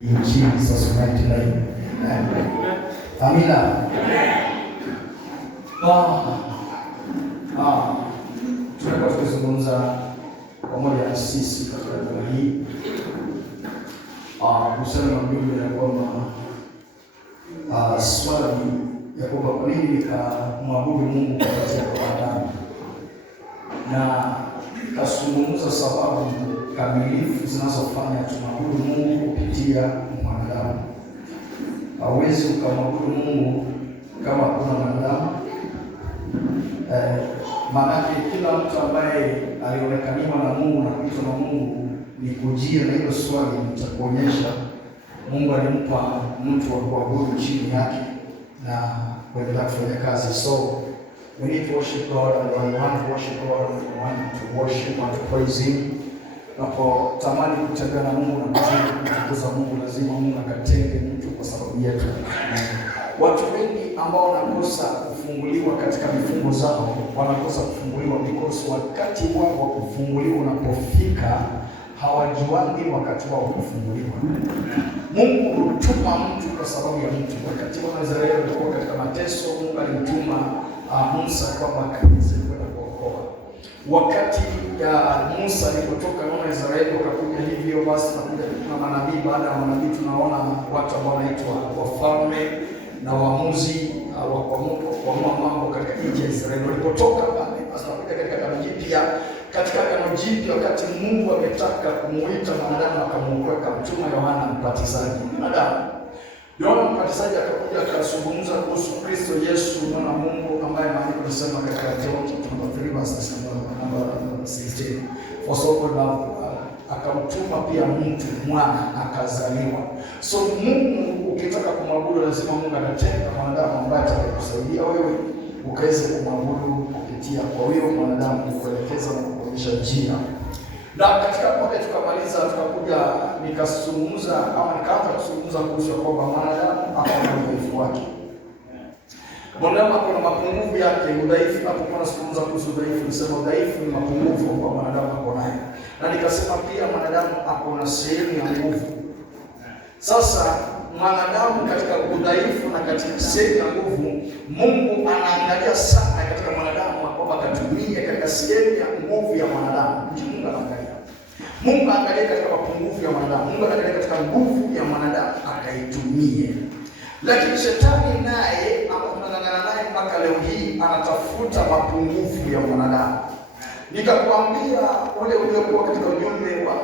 In Jesus' mighty name. Amina. Tunataka kuzungumza pamoja na sisi katika juma hii kuhusiana na ujumbe ya kwamba swali ya kwamba kwa nini nikamwabudu Mungu kupitia wanadamu, na nikazungumza sababu kamilifu zinazofanya tumwabudu Mungu kupitia mwanadamu. Hauwezi ukamwabudu Mungu kama kuna mwanadamu. Maanake kila mtu ambaye alionekaniwa na Mungu na kuitwa na Mungu ni kujia na hilo swali nitakuonyesha Mungu alimpa mtu wa kuabudu chini yake na kuendelea kufanya kazi. So we need to worship God, and when we want to worship God, we want to worship and to praise Him. Napotamani kutembea na Mungu na kumtukuza Mungu, lazima Mungu akatenge mtu kwa sababu yetu. Watu wengi ambao wanakosa kufunguliwa katika mifungo zao, wanakosa kufunguliwa because wakati wao wa kufunguliwa unapofika hawajuangi wakati wao wa kufunguliwa. Mungu hutuma mtu kwa sababu ya mtu. Wakati wa Israeli walikuwa katika mateso, Mungu alimtuma Musa kwamba akaweze kwenda kuokoa. Wakati ya Musa alipotoka na Israeli wakakuja hivyo, basi nakuja na manabii. Baada ya manabii tunaona watu ambao wanaitwa wafalme na waamuzi wa kuamua mambo katika nchi ya Israeli. Walipotoka pale, basi nakuja katika Agano Jipya. Katika Agano Jipya, wakati Mungu ametaka kumuita mwanadamu akamwokoa, akamtuma Yohana Mbatizaji. Yohana Mbatizaji akakuja akazungumza kuhusu Kristo Yesu mwana wa Mungu, ambaye maandiko yanasema katika John 3:16, for so God loved the world. Akamtuma pia mtu mwana akazaliwa. So Mungu ukitaka kumwabudu lazima Mungu anatenga mwanadamu ambaye atakusaidia wewe ukaweze kumwabudu kupitia kwa huyo mwanadamu, kukuelekeza na kukuonyesha njia. Na katika moja tukamaliza, tukakuja nikazungumza ama nikaanza kuzungumza kuhusu kwamba mwanadamu ako na udhaifu wake. Mwanadamu ako na mapungufu yake, udhaifu. Hapo kuna kuzungumza kuhusu udhaifu, nisema udhaifu ni mapungufu kwa mwanadamu ako nayo. Na nikasema pia mwanadamu ako na sehemu ya nguvu. Sasa mwanadamu katika udhaifu na katika sehemu ya nguvu, Mungu anaangalia sana katika mwanadamu kwamba akatumie katika sehemu ya nguvu ya mwanadamu. Mungu anaangalia. Mungu anaangalia katika mapungufu ya mwanadamu. Mungu anaangalia katika nguvu ya mwanadamu akaitumie. Lakini shetani naye ambaye tunang'ang'ana naye mpaka leo hii anatafuta mapungufu ya mwanadamu. Nikakwambia wale uliokuwa katika ujumbe wa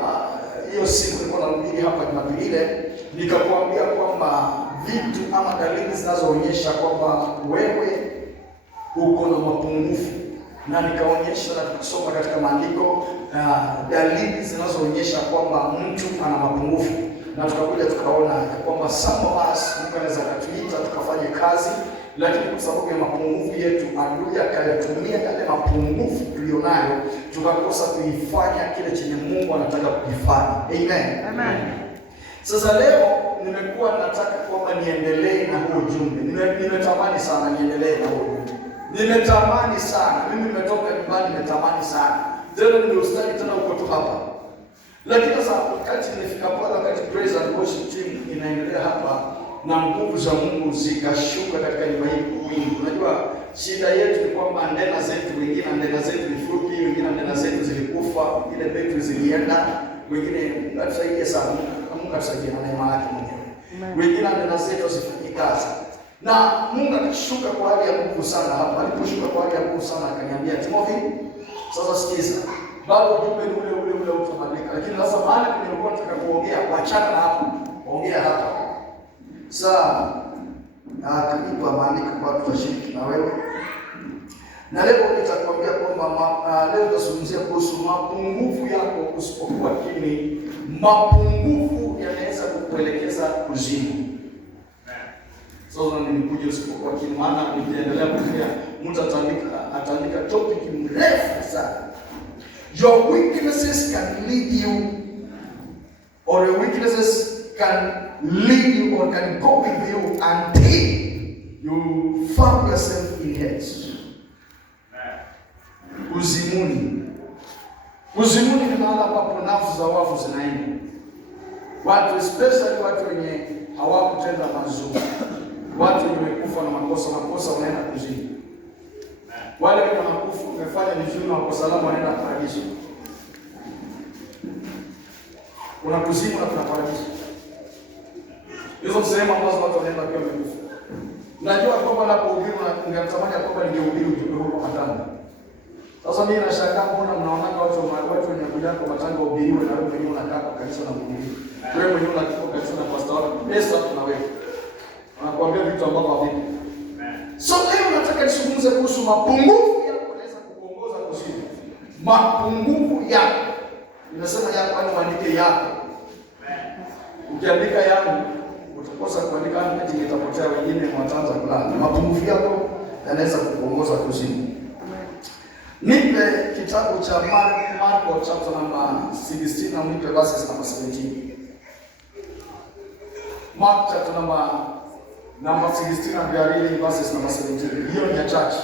hiyo siku nilikuwa nahubiri hapa Jumapili ile, nikakwambia kwamba vitu ama dalili zinazoonyesha kwamba wewe uko na mapungufu, na nikaonyesha na kusoma katika maandiko dalili zinazoonyesha kwamba mtu ana mapungufu, na tukakuja tukaona kwamba some of us Mungu anaweza kutuita tukafanye kazi, lakini kwa sababu ya mapungufu yetu adui akayatumia yale mapungufu tulionayo tukakosa kuifanya kile chenye Mungu anataka kukifanya. Amen. Amen. Sasa leo nimekuwa nataka kwamba niendelee na huo ujumbe. Nimetamani sana niendelee na huo ujumbe. Nimetamani sana. Mimi nimetoka nyumbani nimetamani sana. Tena nimeustadi tena uko tu hapa. Lakini sasa wakati nilifika pale, wakati praise and worship team inaendelea hapa na nguvu za Mungu zikashuka katika nyumba hii wingi. Unajua shida yetu ni kwamba ndena zetu, wengine ndena zetu ni fupi, wengine ndena zetu zilikufa, wengine betri zilienda, wengine atusaidie sana. Mungu atusaidie na neema yake mwenyewe. Wengine ndena zetu zifanye kazi. Na Mungu akishuka kwa hali ya nguvu sana hapa. Aliposhuka kwa hali ya nguvu sana akaniambia, Timothy, sasa sikiza. Bado ujumbe ni ule utabadilika. Lakini sasa mahali nilikuwa nataka kuongea, wachana na hapa. Ongea hapa. Sasa kanipa maandiko kwa tutashiriki na wewe. Na leo nitakwambia kwamba leo tutazungumzia kuhusu mapungufu yako. Usipokuwa kimi, mapungufu yanaweza kukuelekeza kuzimu. Sasa nimekuja usipokuwa kimi, maana nikiendelea kuongea mtu ataandika topic mrefu sana. Your weaknesses can lead you, or your weaknesses can lead you or can go with you until you find yourself in Hades. Uzimuni. Uzimuni ni mahali ambapo nafsi za wafu zinaenda. watu especially watu wenye hawakutenda mazuri, watu wenye kufa na makosa wanaenda kuzimu. Wale wenye makufu wamefanya vizuri na wako salama wanaenda paradiso. Kuna kuzimu na kuna paradiso. Hizo sehemu ambazo watu wanaenda kwa wamekufa. Najua kwamba napohubiri na ungetamani kwamba ningehubiri ujumbe huu kwa matanga. Sasa mimi nashangaa mbona mnaona watu wenye kuja kwa matanga hubiriwe na wewe mwenyewe unakaa kwa kanisa na kuhubiri. Wewe mwenyewe unakaa kwa kanisa na pastor wako. Pesa na wewe. Anakuambia vitu ambavyo havipo. So leo nataka nizungumze kuhusu mapungufu yako yanaweza kukuongoza kuzimu. Mapungufu yako. Ninasema yako yani maandike yako. Ukiandika yangu utakosa kuandika ati itapotea, wengine wataanza kulala. Mapungufu yako yanaweza kukuongoza kuzimu. Nipe kitabu cha Marko chapter number 16 na nipe verses number 17. Mark chapter number 16 and we are reading verses number 17. Hiyo ni ya church.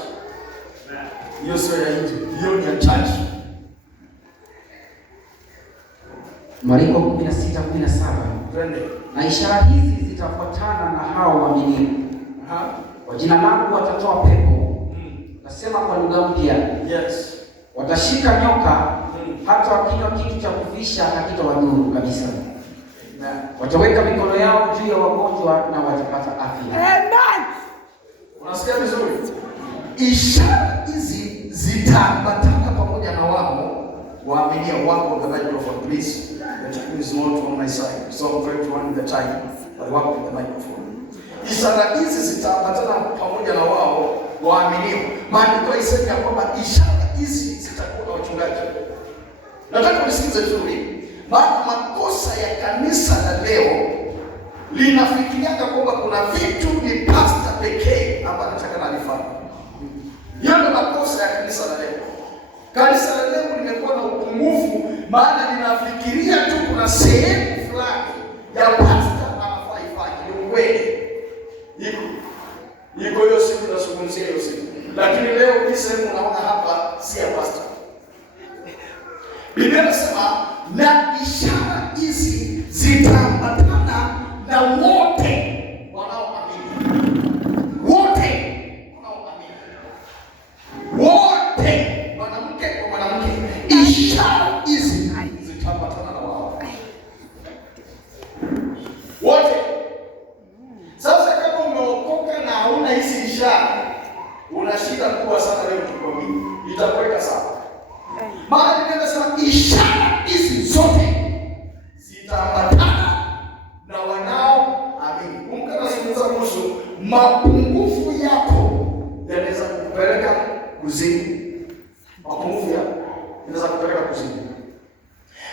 Hiyo sio ya nje. Hiyo ni ya church. Marko 16:17. Twende. Na ishara hizi zitafuatana na hao waaminio. Kwa jina langu watatoa pepo. Nasema kwa lugha mpya. Yes. Watashika nyoka, hata wakinywa kitu cha kufisha hakitawadhuru kabisa. Wataweka mikono yao juu ya wagonjwa na watapata afya. Amen. Unasikia vizuri? Ishara hizi zitaambatana pamoja na wao waaminio wako. The microphone please. The time is not on my side, so I'm trying to run the time. But work with the microphone. Ishara hizi zitaambatana pamoja na wao waaminio. Maandiko yanasema kwamba ishara hizi zitakuwa wachungaji. Nataka unisikize vizuri. Maana makosa ya kanisa la leo linafikiria kwamba kuna vitu ni pastor pekee ambaye anataka alifanye. Hiyo ndio makosa ya kanisa la leo. Kanisa la leo limekuwa na upungufu, maana linafikiria tu kuna sehemu fulani ya pastor anafaa ifanye. Ni kweli. Niko hiyo siku tunazungumzia hiyo siku. Lakini leo hii sehemu unaona hapa si ya pastor. Biblia inasema na ishara hizi zitaambatana na wote wanaoamini. Wote wanaoamini. Wote, mwanamke kwa mwanamke. Ishara hizi zitaambatana na wao. Wote. Sasa kama umeokoka na hauna hizi ishara, una shida kubwa sana leo tukwambie. Itakuweka sawa. Maana nimesema ishara hizi zote zitaambatana na wanaoamini. Mungu anazungumza kuhusu mapungufu yako yanaweza kupeleka kuzimu. Mapungufu yako yanaweza kupeleka kuzimu.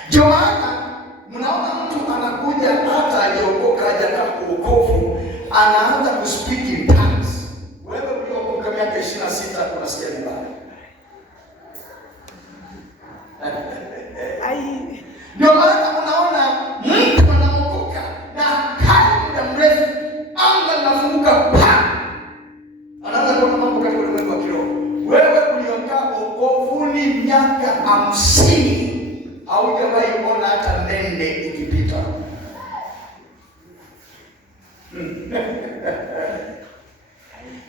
Ndio maana mnaona mtu anakuja hata hajaokoka, hajakaa kwa wokovu, anaanza kuspeak in tongues. Wewe uliokoka miaka 26 unasikia vibaya. Ndio maana unaona mtu anaokoka na hadi muda mrefu anga linafunguka pa. Anaanza kuona mambo katika ulimwengu wa kiroho. Wewe uliokaa wokovuni miaka 50 haujawahi kuona hata nende ikipita.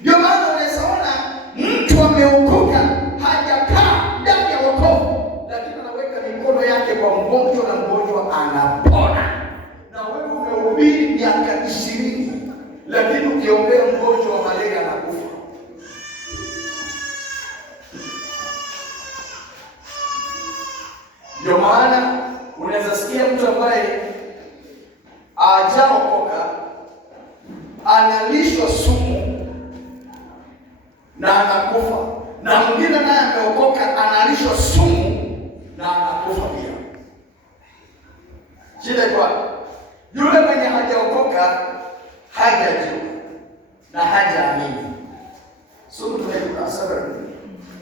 Ndio maana unaweza ona mtu ameokoka hajakaa ndani ya wokovu, lakini anaweka mikono yake kwa mgonjwa na mgonjwa anapona. Na wewe umehubiri miaka 20, lakini ukiombea mgonjwa wa malaria anakufa. Ndio maana unaweza sikia mtu ambaye hajaokoka analishwa sumu na anakufa, na mwingine naye ameokoka analishwa sumu na anakufa pia. Shida kwa yule mwenye hajaokoka, hajajua na hajaamini. Sumu tunaikula sana.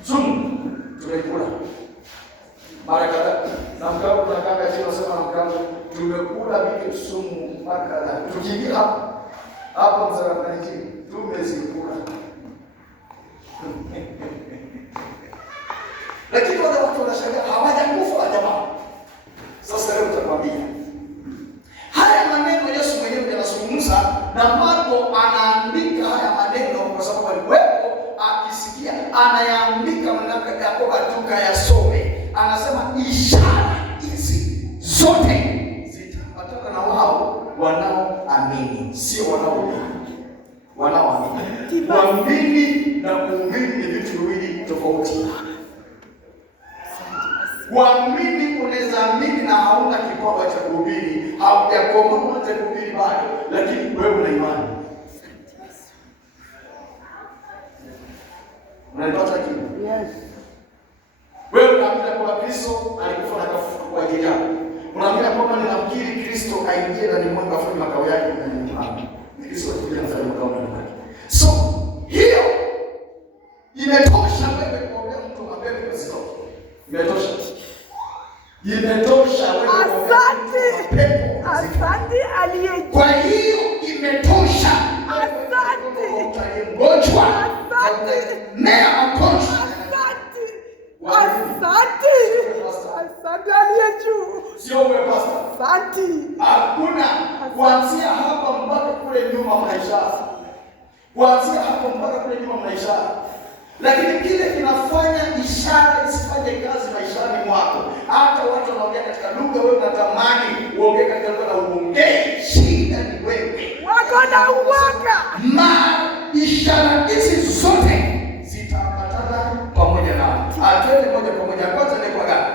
Sumu tunaikula mara kadhaa. Na mkao tunakanga chini nasema na mkao tumekula vitu sumu mpaka la. Tukiingia hapo msalabani chini tumezikula. Lakini wale watu wanashangaa hawajakufa jamaa. Sasa leo tutakwambia haya maneno Yesu mwenyewe anazungumza, na Marko anaandika haya maneno kwa sababu alikuwepo akisikia, anayaandika mnaka Yakobo tukayasome. Anasema ishara hizi zote zitaambatana na wao wanaoamini, sio wanaoamini. Kuamini na kuhubiri ni vitu viwili tofauti. Kuamini, unaweza amini na hauna kipawa cha kuhubiri, haujakomaa hata kuhubiri bado, lakini wewe una imani. Unanipata kitu? Yes. Wewe unaamini kwamba Kristo alikufa na kafufuka kwa ajili yako. Unaamini kwamba ninamkiri Kristo aingie ndani mwangu afanye makao yake ndani yangu. Kristo alikuja kufanya makao ndani yako. So, hiyo imetosha wewe kuombea mtu mapepo yasitoke. Imetosha. Imetosha wewe kuombea pepo. Asante aliye. Kwa hiyo imetosha. Asante. Mgonjwa. Nea magonjwa. Asante aliye juu. Sio wewe pastor. Asante. Hakuna kuanzia hapa mpaka kule nyuma maisha. Kuanzia hapa mpaka kule nyuma maisha. Lakini kile kinafanya ishara isifanye kazi maishani mwako. Hata watu wanaongea katika lugha, wewe unatamani uongee katika lugha na uongee. Shida ni wewe. Wako na uoga. Ishara hizi zote zitaambatana pamoja nao. Atende moja kwa moja. Kwanza ni kwa gani?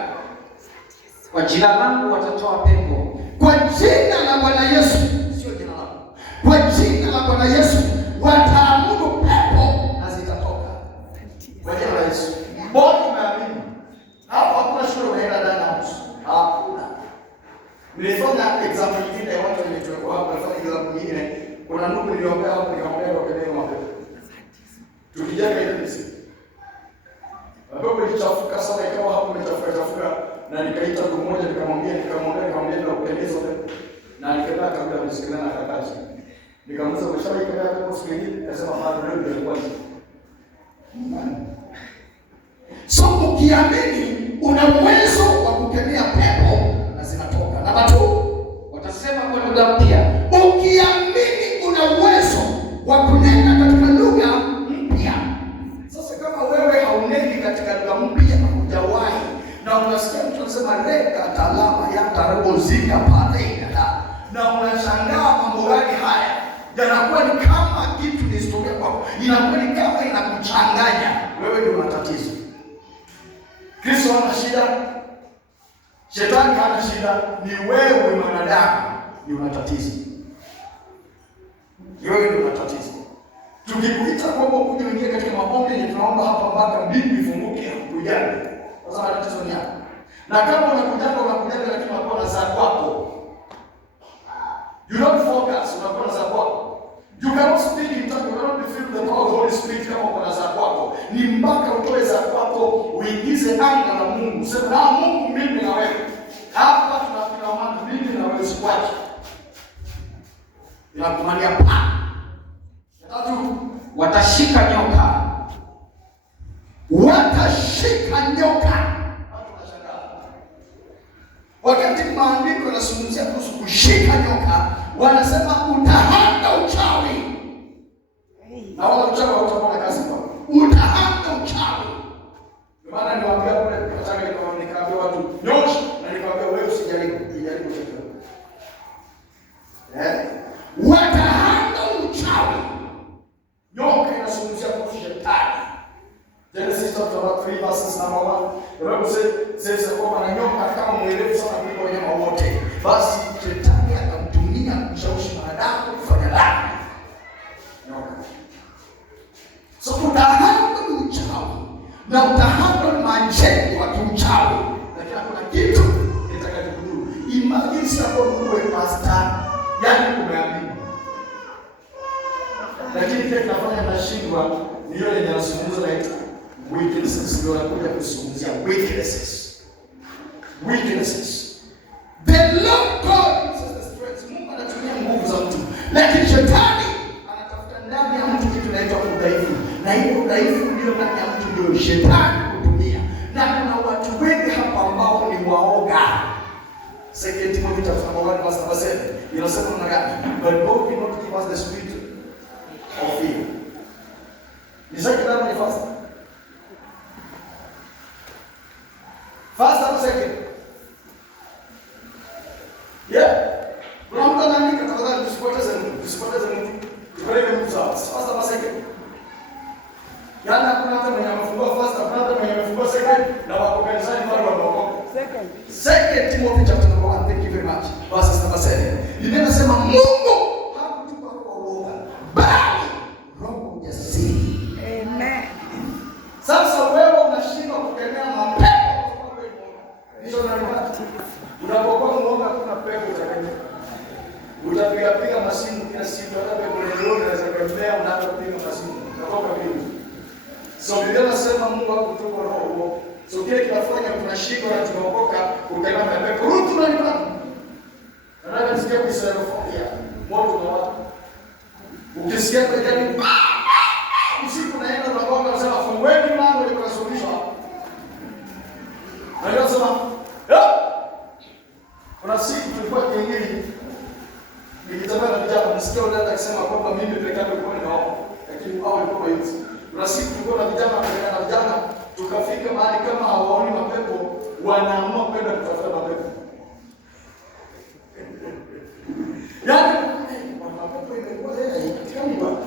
Kwa jina langu watatoa pepo. Kwa jina la Bwana Yesu, sio jina lako. Kwa jina la Bwana Yesu wataamuru pepo na zitatoka. Kwa jina la Yesu. Mbona umeamini? Hapo hakuna shule unaenda ndani na mtu. Hakuna. Nilifanya example nyingine ya watu waliotoka hapo, nilifanya example nyingine. Kuna ndugu niliombea hapo, nikamwambia kwa kelele mapepo. Tukijaga ile pesa. Mapepo ilichafuka sana, ikawa hapo imechafuka. Na nikaita ndugu mmoja nikamwambia ndio kupendeza pepo. Na nikaenda kabla msikilana akakaje. Nikamuuliza umeshawahi kwenda kwa hospitali? Akasema bado leo ndio ilikuwa. So ukiamini una uwezo wa kukemea pepo na zinatoka. Na watu watasema kwa lugha mpya. Ukiamini una uwezo wa kunena katika lugha mpya. Sasa kama wewe hauneni katika lugha mpya hujawahi, na unasikia mtu anasema reka talama ya tarabozika pale na unashangaa mambo gani haya, yanakuwa ni kama kitu ni historia kwako, inakuwa ni kama inakuchanganya. Wewe ndio una tatizo. Kristo hana shida, shetani hana shida, ni wewe mwanadamu ni una tatizo. Wewe ndio una tatizo. Tukikuita kwamba ukuje uingie katika maombi yenye tunaomba hapa mpaka mbingu ifunguke kujana. Sasa tatizo ni hapo. Na kama unakujaga lakini unakuwa na za kwako. You don't focus, unakuwa na za kwako. You cannot speak in tongues, you cannot feel the power of the Holy Spirit kama uko na za kwako. Ni mpaka utoe za kwako, uingize anga na Mungu. Sema Mungu mimi na wewe. Hapa tunapiga mimi na wewe squat. Inakumania pa. Tatu, watashika nyoka. Watashika nyoka. Watu wanashangaa. Wakati maandiko yanazungumzia kuhusu kushika nyoka, wanasema utahanga uchawi. Na wala uchawi utakuwa na kazi kwa. Utahanga uchawi. Kwa maana niwaambia kule nataka nikaambia watu nyosha, na nikamwambia wewe usijaribu chochote. Watahanga uchawi. Nyoka inazungumzia kuhusu shetani. Genesis chapter 3 verses number 1. The Bible says kwamba na nyoka kama mwerevu sana kuliko wanyama wote, basi shetani akamtumia kumshawishi mwanadamu kufanya dhambi. Nyoka. So utahanga uchawi na utahanga majengo ya kiuchawi. Lakini kuna kitu kitakachokudhuru. Imagine sasa wewe pastor, yani umeamini. Lakini kile kinafanya nashindwa ni yule yenye anazungumza na weaknesses, ndio anakuja kuzungumzia weaknesses. The Lord God uses the strength. Mungu anatumia nguvu za mtu, lakini shetani anatafuta ndani ya mtu kitu kinaitwa udhaifu, na hiyo udhaifu ndio ndani ya mtu ndio shetani kutumia. Na kuna watu wengi hapa ambao ni waoga. 2 Timothy 1:7 Inasema namna gani? But God did not give us the spirit of fear. Ni sasa kama ni fast. Fast ama second? Yeah. Kuna mtu anaandika tafadhali tusipoteze mtu. Tupeleke mtu sawa. Fast ama second? Yaani hakuna hata mwenye amefungua fast, hakuna hata mwenye amefungua second na wako kanisani bado wanaokoka. Second Timothy chapter 1, thank you very much. Verse number 7. Biblia inasema Mungu hakutupa roho uoga, bali roho ujasiri. Amen. Sasa wewe unashindwa kukemea mapepo kwa sababu wewe ndio unalipata. Unapokuwa muoga kuna pepo utakemea. Utapiga masimu kila siku hata pepo leo unaweza kutembea unaanza kupiga masimu. Utatoka vipi? So Biblia inasema Mungu hakutupa roho uoga. So kile kinafanya tunashindwa na tunaokoka kukemea mapepo. Rutu unalipata. Nataka nisikie kuisema moto na watu. Ukisikia kwa jani usiku naenda unagonga unasema fungueni mlango ili kusuluhisha. Na leo sema, kuna siku tulikuwa kiingili. Nikitembea na vijana nisikia yule akisema kwamba mimi peke yangu nilikuwa ninaomba. Lakini hao walikuwa hivi. Kuna siku tulikuwa na vijana tukafika mahali kama hawaoni mapepo wanaamua kwenda kutafuta mapepo. Yaani mapepo imekuwa katika nyumba.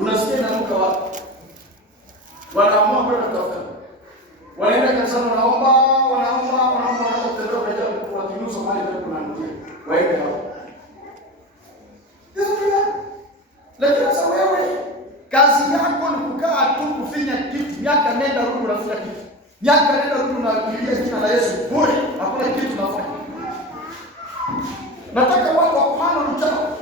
Unasikia inanuka wapi? Wanaamua kwenda kutafuta. Wanaenda kanisani wanaomba kutembea kwa jambo kwa kinuso mahali pepo inanukia. Waende hapo. Lakini sasa wewe kazi yako ni kukaa tu kufinya kitu. Miaka nenda rudi unafinya kitu. Miaka nenda rudi unakimbia jina la Yesu. Bure, hakuna kitu unafanya. Nataka watu wakuhana mchao.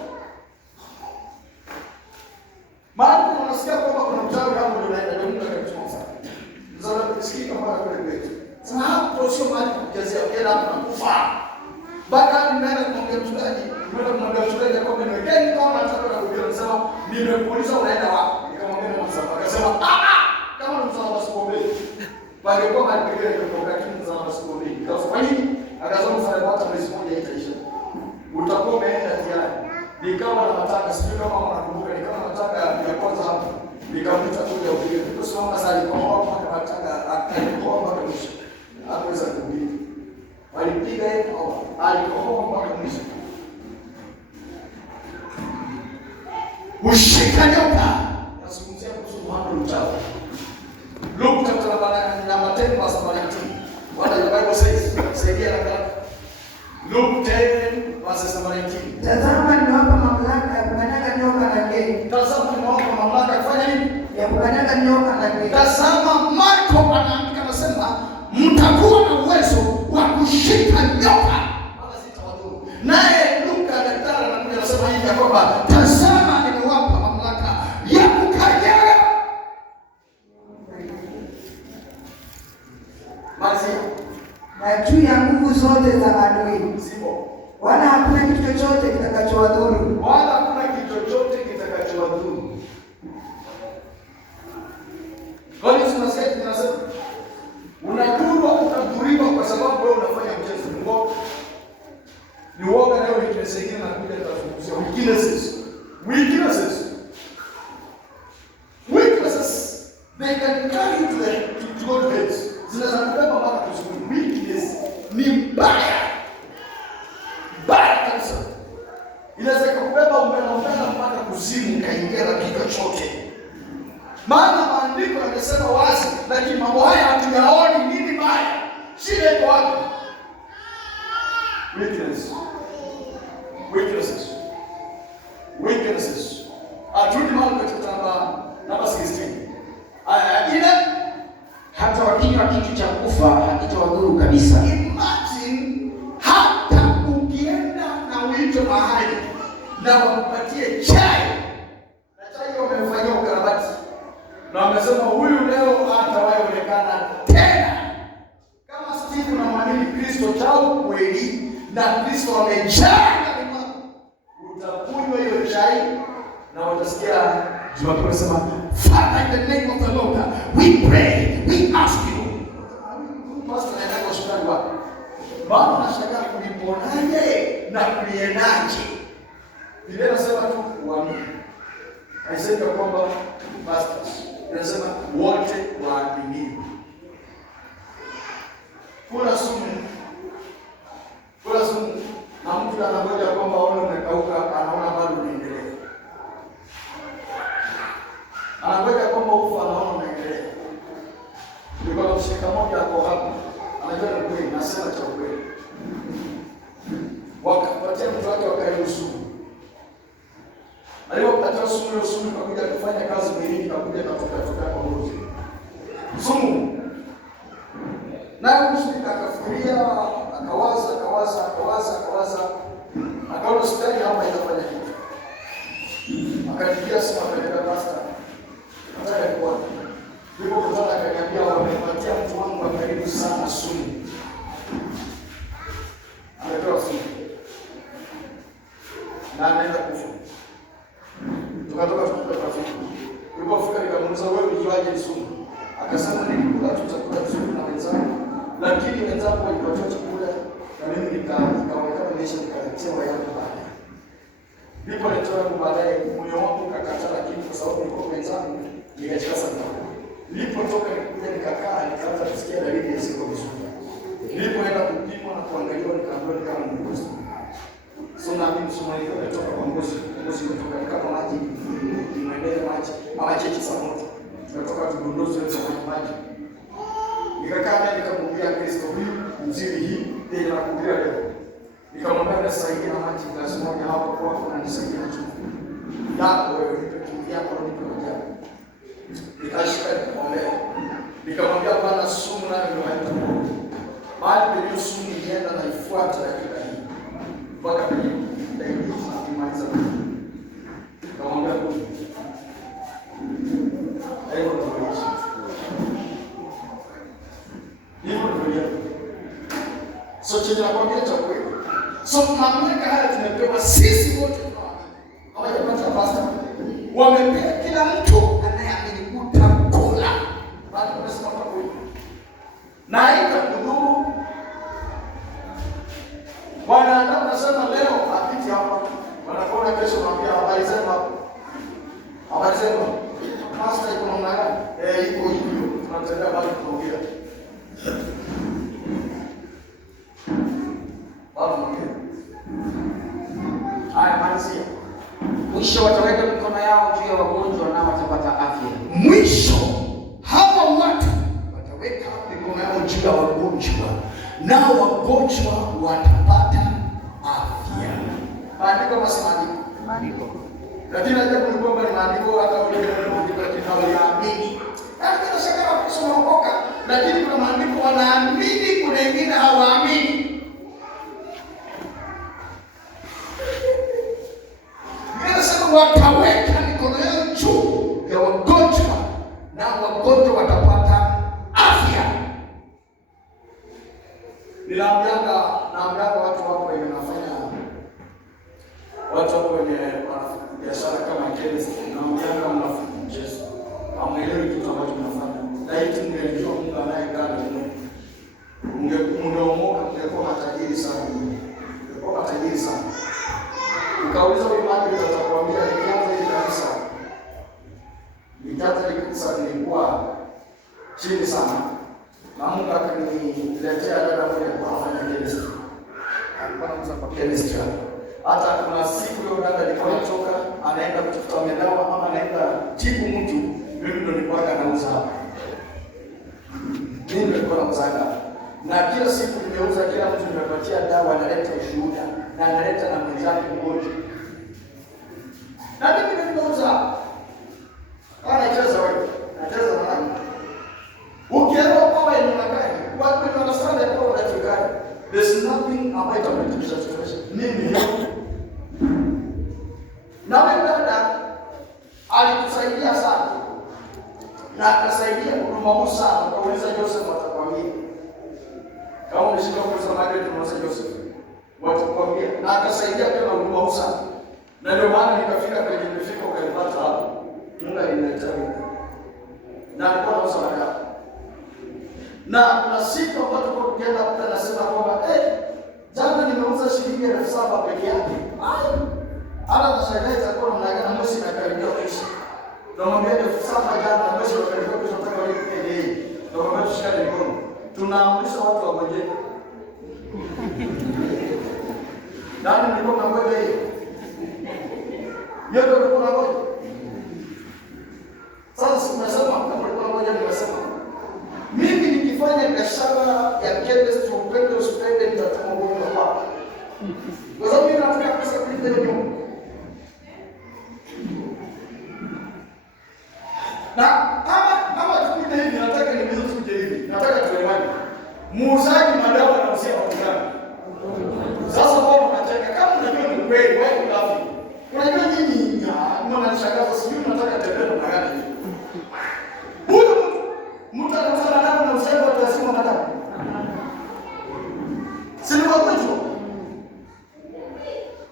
Maana unasikia kwamba kuna mchao hapo ndio unaenda ndio Mungu akakutoa. Sasa sikii kama kule kwetu. Sasa hapo sio mahali kuchezea, ukienda hapo unakufa. Baka ninaenda kumwambia mchungaji, kwamba niwekeni kama nataka na kuhubiri nasema nimekuuliza unaenda wapi? Nikamwambia na msamaha. Akasema kama ni msamaha sikuombe. Bali kwa mahali pekee ndio lakini msamaha sikuombe. Kwa nini? Akasema msamaha hata mwezi mmoja itaisha. Utakuwa umeenda tayari. Nikawa na mataka, sijui kama unakumbuka, nikawa na mataka ya kwanza hapo. Nikamwita kuja upige. Tusiona sasa alikohoa mpaka mataka akaikohoa mpaka mwisho. Hakuweza kuhubiri. Walipiga hapo, alikohoa mpaka mwisho. Ushika nyoka. Nazungumzia kuhusu mhando mchao. Luke chapter number 10 verse 19. What the Bible says, saidia na kaka. Luke 10 verse 19. Tazama nimewapa mamlaka ya kukanyaga nyoka na nge. Tazama nimewapa mamlaka ya kufanya nini? Ya kukanyaga nyoka na nge. Tazama Marko anaandika anasema mtakuwa na uwezo wa kushika nyoka. Wala sitawadhuru. Naye Luka daktari anakuja anasema hivi kwamba tazama nimewapa mamlaka ya kukanyaga. Na juu ya nguvu zote za adui. Simo. Wala hakuna kitu chochote kitakachowadhuru. Wala hakuna kitu chochote kitakachowadhuru. Kwa nini tunasema unadhurwa utadhuriwa kwa sababu wewe unafanya mchezo mbovu. Ni uoga leo ikisaidia na kuja kuzungumzia weaknesses. They can carry you to God's gates. Zinaweza kubeba mpaka kuzungumza. Weakness ni mbaya. Mbaya kabisa. Inaweza kubeba umbela mpaka kuzimu kaingia na kichwa chote. Maana maandiko yamesema wazi, lakini mambo haya hatuyaoni. Nini mbaya? Shida iko wapi? Weaknesses. Aturudi mahali katika namba 16. Aya ile hata wakinywa kitu cha kufa hakitawadhuru kabisa. Imagine hata ukienda na uite mahali na wakupatie chai. Na chai wamefanyia ukarabati. Na wamesema huyu leo hatawaionekana tena. Kama Steve unamwamini Kristo chao kweli na Kristo amejaa ndani mwako, utakunywa hiyo chai na utasikia Jumapili nasema Father, in the name of the Lord we pray, we ask you. Pastor anaenda kwa shukrani wapi? Baba anashaka kuliponaje na kuliendaje. Biblia inasema tu uamini. Haisemi kwamba pastors. Inasema wote waamini. Kula sumu. Na mtu anangoja kwamba aone umekauka, anaona bado unaendelea. Anangoja kwamba ufa, anaona unaendelea. Ndio mshika moja hapo hapo. Anajua ni kweli, nasema cha kweli. Wakapatia mtu wake wakairuhusu. Alipopatia sumu kakuja kufanya kazi mwilini, kakuja kutoka kwa Mungu. Sumu. Na mshika akafikiria, akawaza. Akaona hospitali hapa itafanya kitu. Akapigia simu akaniambia pastor, nataka kuona. Ndipo kutana akaniambia wamepatia mtu wangu wa karibu sana sumu. Ametoa sumu. Na anaenda kufa. Tukatoka kwa sumu. Tulipofika nikamuuliza wewe ulijuaje sumu? Akasema nilikula tu chakula sumu na wenzangu. Lakini wenzangu walipata chakula na mimi nikaweka maisha nikaletewa yangu baadaye. Ndipo nitoa yangu baadaye moyo wangu ukakataa, lakini kwa sababu nilikuwa wenzangu nikachika sana. Nilipotoka nikuja nikakaa nikaanza kusikia dalili ya siku vizuri. Nilipoenda kupimwa na kuangaliwa nikaambiwa kama ni ngozi. So na mimi somo hilo kutoka kwa ngozi kutoka kama maji inaendelea maji ama chechi za moto. Tunatoka tudondoze kwenye maji. Nikakaa naye nikamwambia Kristo huyu mzuri hii ndio nakumbia leo. Nikamwambia nasaidia na maji glasi moja hapo kwa kuna nisaidia tu. Yako wewe nikimbia kwa nipojia. Nikashika nikamwambia. Nikamwambia Bwana sumu nayo ndio haitakuwa. Bali bila sumu ienda na ifuata dakika hii. Mpaka bila ndio tunamaliza. Nikamwambia hayo ndio so chenye nakwambia cha kweli. So mamlaka haya tumepewa sisi wote hawajapata pasta. Wamepea kila mtu anayeamini utakula. Bali tunasema kwa kweli. Na haitakudumu. Wanaandaa nasema leo apiti hapa. Wanakuona kesho naambia habari zenu hapo. Habari zenu. Pasta iko namna gani? Iko hivyo. Tunatembea bado tunaongea. Mwisho wataweka mikono yao juu ya wagonjwa nao watapata afya. Mwisho hawa watu wataweka mikono yao juu ya wagonjwa nao wagonjwa watapata afya. Maandiko maandiko. Lakini ajabu ni kwamba ni maandiko hata wale wanaoamini. Hata shaka kusoma kuokoka, lakini kuna maandiko wanaamini, kuna wengine hawaamini. Wataweka mikono yao juu ya wagonjwa na wagonjwa watapata afya. Naambianga watu hapo wenye biashara kama chemist, naambianga mnafuta mchezo. Hamwelewi kitu ambacho mnafanya. Na hiyo mngejua Mungu anayekaa ndani. Ungeomoka mngekuwa matajiri sana. Mngekuwa matajiri sana. Ukauliza imani utakwambia nikianza hili kanisa nilikuwa chini sana. Na Mungu akaniletea dada moja kwa afanya chemistry. Alikuwa anaanza kwa chemistry. Hata kuna siku hiyo dada alikuwa anatoka anaenda kutafuta madawa ama anaenda tibu mtu, mimi ndo nilikuwa nauza hapa. Mimi ndo nilikuwa nauza hapa. Na kila siku nimeuza, kila mtu nimepatia dawa, analeta ushuhuda na analeta na mwenzake mmoja. Na mimi nimeuza. Anacheza wewe. Anacheza mwanangu. Ukienda kwa wewe ni magari. Watu wanasema ya kwa unachokana. There's nothing about the situation. Mimi na wewe dada alitusaidia sana. Na akasaidia huduma sana. Ukauliza Joseph atakwambia. Kama umeshika pesa mahali tunauza Joseph. Watakwambia. Na akasaidia pia huduma sana. Na ndio maana nikafika kwenye nimefika ukanipata hapo. Mungu aliniletea. Na alikuwa anauza madawa. Na kuna siku ambapo tukienda hapo anasema kwamba jana nimeuza shilingi 7,000 peke yake. Hata nashangaa itakuwa mnaagana mwezi na karibia kuisha. Namwambia sasa jana na mwezi wa karibia kuisha nataka wale kile. Namwambia tushikane mikono. Tunaamrisha watu wagoje. Nani mlikuwa mnangoja hiyo? Yote mlikuwa mnangoja. Sasa tunasema kama mlikuwa mnangoja nimesema. Mimi nikifanya biashara ya chemistry upende usipende nitatuma ugonjwa kwako. Kwa sababu mimi nataka pesa kulipa hiyo nyumba. Na kama tukuje hivi nataka niweze tuje hivi. Nataka tuelewane. Muuzaji madawa na usia watu gani? Sasa wao wanacheka kama unajua ni kweli wewe unafi. Unajua nini? Mnanishangaza sijui nataka tembea na gani. Huyo mtu anauza madawa na usia watu wasio madawa. Sio kwetu.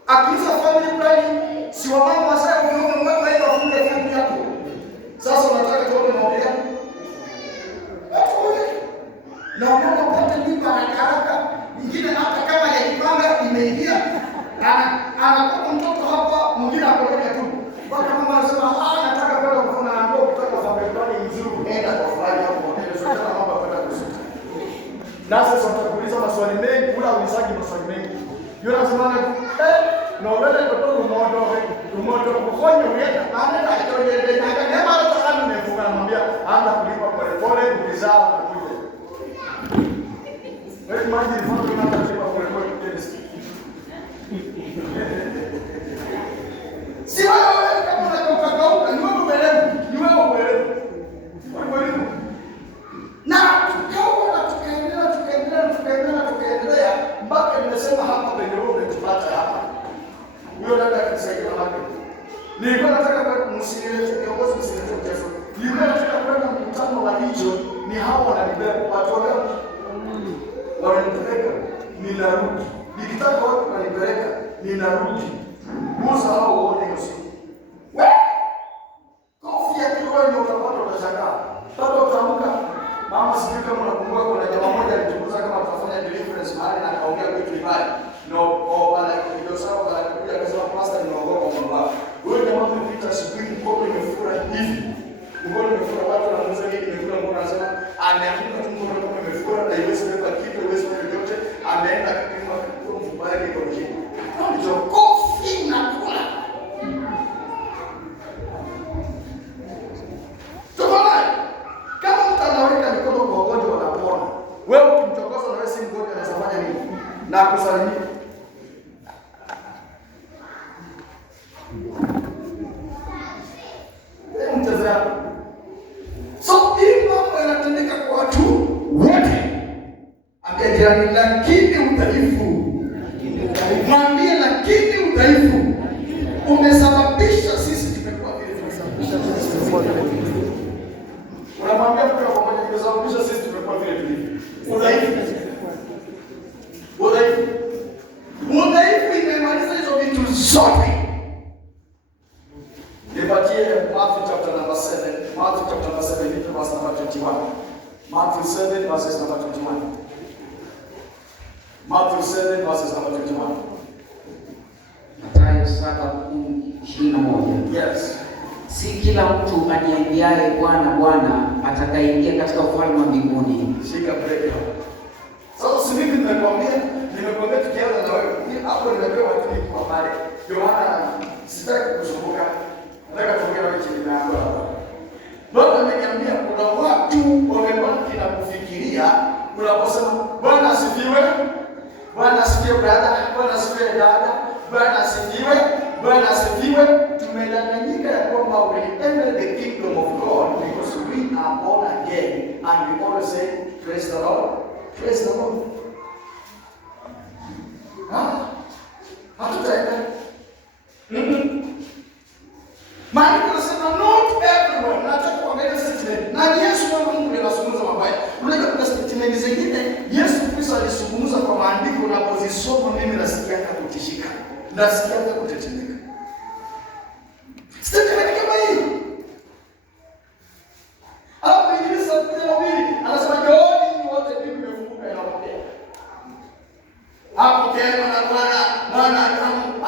Akiuza family planning si wamama wasaya kuona mama yeye afunge family yako. Sasa unataka tuone maongea. Na unapopata mimba haraka nyingine hata kama haijipanga imeingia anakuwa mtoto hapa mwingine akolega tu. Bwana mama anasema nataka kwenda kufuna ngoo kutoka family planning nzuri nenda kwa fulani hapo ndio sasa mama kwenda kusuka. Na sasa tutakuuliza maswali mengi kula ulizaji maswali mengi. Yule anasema na wale watoto umoja kufanya uenda anaenda atoje kama hata kama nimefunga namwambia anza kulipa pole pole ukizao na kuja. Wewe maji mfano tunataka pole pole kujeni. Si wewe kama unataka ni wewe uelewe, ni wewe uelewe. Kwa hivyo na tukaendelea mpaka nimesema hapa penye wewe tupata hapa. Huyo dada akisaidia hapa. Nilikuwa nataka kumsimulia kiongozi msimulie kesho. Nilikuwa nataka kwenda mkutano wa hicho ni hao wananibeba watu wao. Wananipeleka ninarudi. Nikitaka watu wanipeleka ninarudi. Musa hao wote hiyo siku. Kofi ya kiroho ndio utapata utashangaa. Bado utaamka. Mama sijui kama unakumbuka kuna jamaa mmoja alichunguza kama tutafanya deliverance mahali na akaongea kitu kibaya. No, bana ndio sawa bana kuja akasema pastor ninaogopa Mungu wako. Wewe jamaa umepita siku mkono imefura hivi. Mkono imefura watu wanaanza nini imefura mkono anasema ameamka tu mkono kama imefura na iwezi kubeba kitu iwezi kubeba yote ameenda kupima kwa mfupa yake kwa chini. Ndio kofi na kula. Kama mtu anaweka mikono kwa ugonjwa wanapona. Wewe ukimchokoza na wewe si mgonjwa anaweza fanya nini? Na kusalimia. So hii mambo yanatendeka kwa watu wote. Ambia jirani lakini udhaifu. Mwambie lakini udhaifu umesababisha sisi tumekuwa vile tunasababisha sisi tumekuwa vile. Unamwambia mtu kwa moja umesababisha sisi tumekuwa vile tulivyo. Udhaifu imemaliza hizo vitu zote. Nipatie Matthew chapter number 7. Matthew chapter number 7 verse number 21. Matthew 7 verses number 21. Matthew 7 verses number 21. Mathayo 7:21. Yes. Si kila mtu aniambiaye Bwana Bwana atakayeingia katika ufalme wa mbinguni. Shika break hapo. Sasa si mimi nimekwambia tukianza na wewe. Hapo nimepewa kitu kwa pale. Ndio maana sitaki kusumbuka. Nataka tuongee na wewe chini na hapo. Bwana ameniambia kuna watu wamebaki na kufikiria unaposema Bwana asifiwe. Bwana asifiwe brother. Bwana asifiwe dada. Bwana asifiwe. Bwana asifiwe. Tumedanganyika ya kwamba we enter the kingdom of God because we are born again and we always say praise the Lord. Praise the Lord. Hatutaenda. Maandiko yanasema not everyone. Nataka kuangalia statement. Na Yesu kama Mungu ndiye anazungumza mabaya. Unajua kuna statement zingine Yesu Kristo alizungumza kwa maandiko na kuzisoma mimi nasikia kutishika. Nasikia kutetemeka. Statement kama hii. Hapo Injili saa 12 anasema Yohana wote Biblia imefunguka inapokea. Hapo tena na Bwana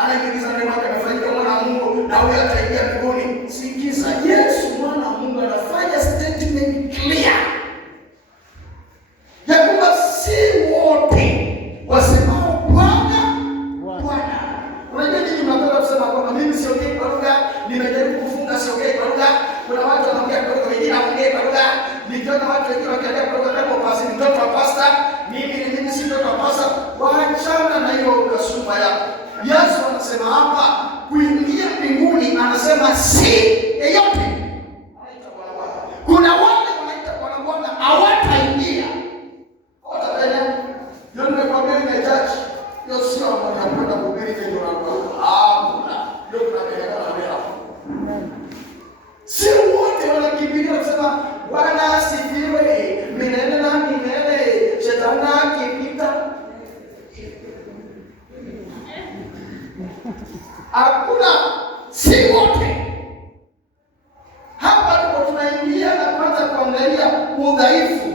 anaingiza neno lake amefanyika wataingia mbinguni. Sikiza, Yesu mwana wa Mungu anafanya statement clear ya kwamba si wote wasemao Bwana Bwana. Unajua nini mnapenda kusema kwamba mimi siongei kwa lugha, nimejaribu kufunga siongei kwa lugha. Kuna watu wanaongea kwa lugha, wengine wanaongea kwa lugha. Nikiona watu wengine wakiongea kwa lugha kama pasi mtoto wa pasta, mimi si mtoto wa pasta. Waachana na hiyo kasumba yako. Yesu anasema hapa kuingia mbinguni, anasema si yeyote anaita Bwana Bwana. Kuna wale wanaita Bwana Bwana hawataingia. Hawataenda. Ndio nimekwambia ni church. Hiyo sio mambo ya kwenda kuhubiri ndio unakuwa. Kuna. Ndio tunapeleka na leo. Si wote wanakimbilia kusema Bwana asifiwe, milele na milele, shetani akipita. Hakuna, si wote. Hapa ndipo tunaingia na kuanza kuangalia udhaifu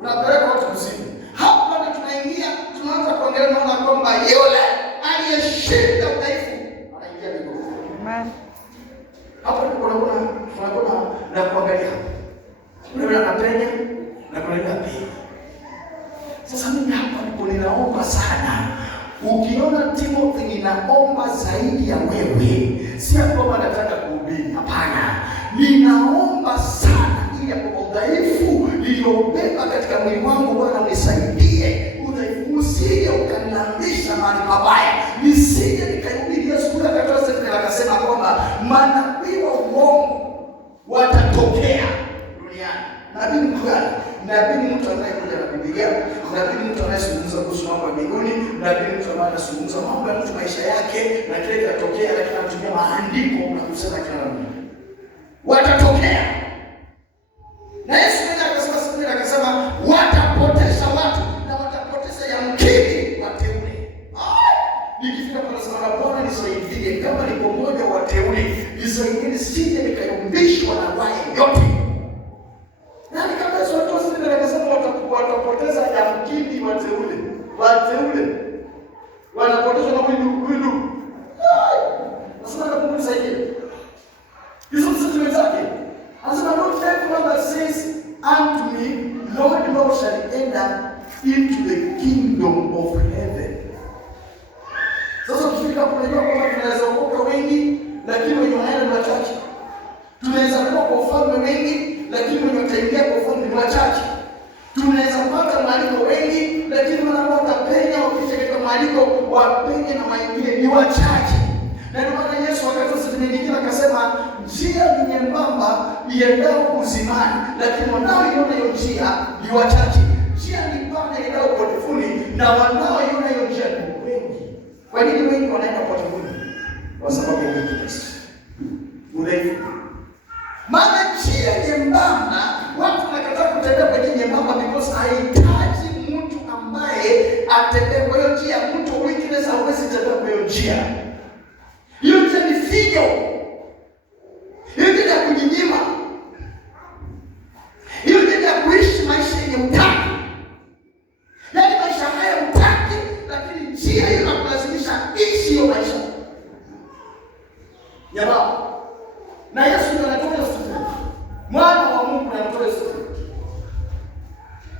unapeleka watu kuzimu. Hapa ndipo tunaingia tunaanza kuangalia, naona kwamba yule aliyeshinda udhaifu anaingia mbinguni. Amen. Hapo ndipo tunaona na kuangalia. Unaona anapenya na kuangalia pia. Sasa mimi hapa ndipo ninaomba sana. Ukiona Timothy ninaomba zaidi ya wewe, si kwamba nataka kuhubiri, hapana. Ninaomba sana ili kwa udhaifu niliobeba katika mwili wangu, Bwana unisaidie. Udhaifu usije ukaniangusha mahali pabaya. Nisije nikahubiri Yesu kule akatoa sema akasema kwamba manabii wa uongo watatokea duniani. Nabii mtu gani? Nabii mtu anayekuja na Biblia, nabii mtu anayezungumza kuhusu mambo ya mbinguni, nabii mtu ambaye anazungumza mambo ya mtu maisha yake na kile kinatokea, lakini anatumia maandiko na kusema kila mtu. Watatokea. Na Yesu akasema watapoteza watu na watapoteza yamkini wateule. Nikifika pale sema Bwana nisaidie, kama niko mmoja wa wateule, nisaidie nisije nikayumbishwa na wale yote. Nani kama Yesu atoa akasema watapoteza yamkini wateule. Wateule wanapotezwa na windu. Nasema kama Mungu nisaidie. Hizo sisi zake. Anasema not everyone that says unto me, Lord, Lord, shall enter into the kingdom of heaven. Sasa tukifika hapo tunajua kwamba tunaweza kuokoka wengi, lakini wenye wanaenda ni wachache. Tunaweza kuwa kwa ufalme wengi, lakini wenye wataingia kwa ufalme ni wachache. Tunaweza kupata mwaliko wengi, lakini wanaopata penya wakifika katika mwaliko wapenye na maingine ni wachache. Na ndio maana Yesu wakati sisi akasema njia ni nyembamba iendao uzimani, lakini wanaoiona hiyo njia ni wachache. Njia ni pana iendao upotevuni, na wanaoiona hiyo njia ni wengi. Kwa nini wengi wanaenda upotevuni? Kwa sababu ya weakness. Udhaifu. Maana njia nyembamba, watu wanakataa kutembea kwenye nyembamba because hahitaji mtu ambaye atembee kwa hiyo njia. Mtu weakness hawezi tembea kwa hiyo njia. Hiyo njia ni figo. Hiyo njia ya kujinyima. Hiyo njia ya kuishi maisha yenye utaki. Yaani maisha haya utaki, lakini njia hiyo inakulazimisha ishi hiyo maisha. Jamaa. Na Yesu ndiye anatoa sisi. Mwana wa Mungu anatoa sisi.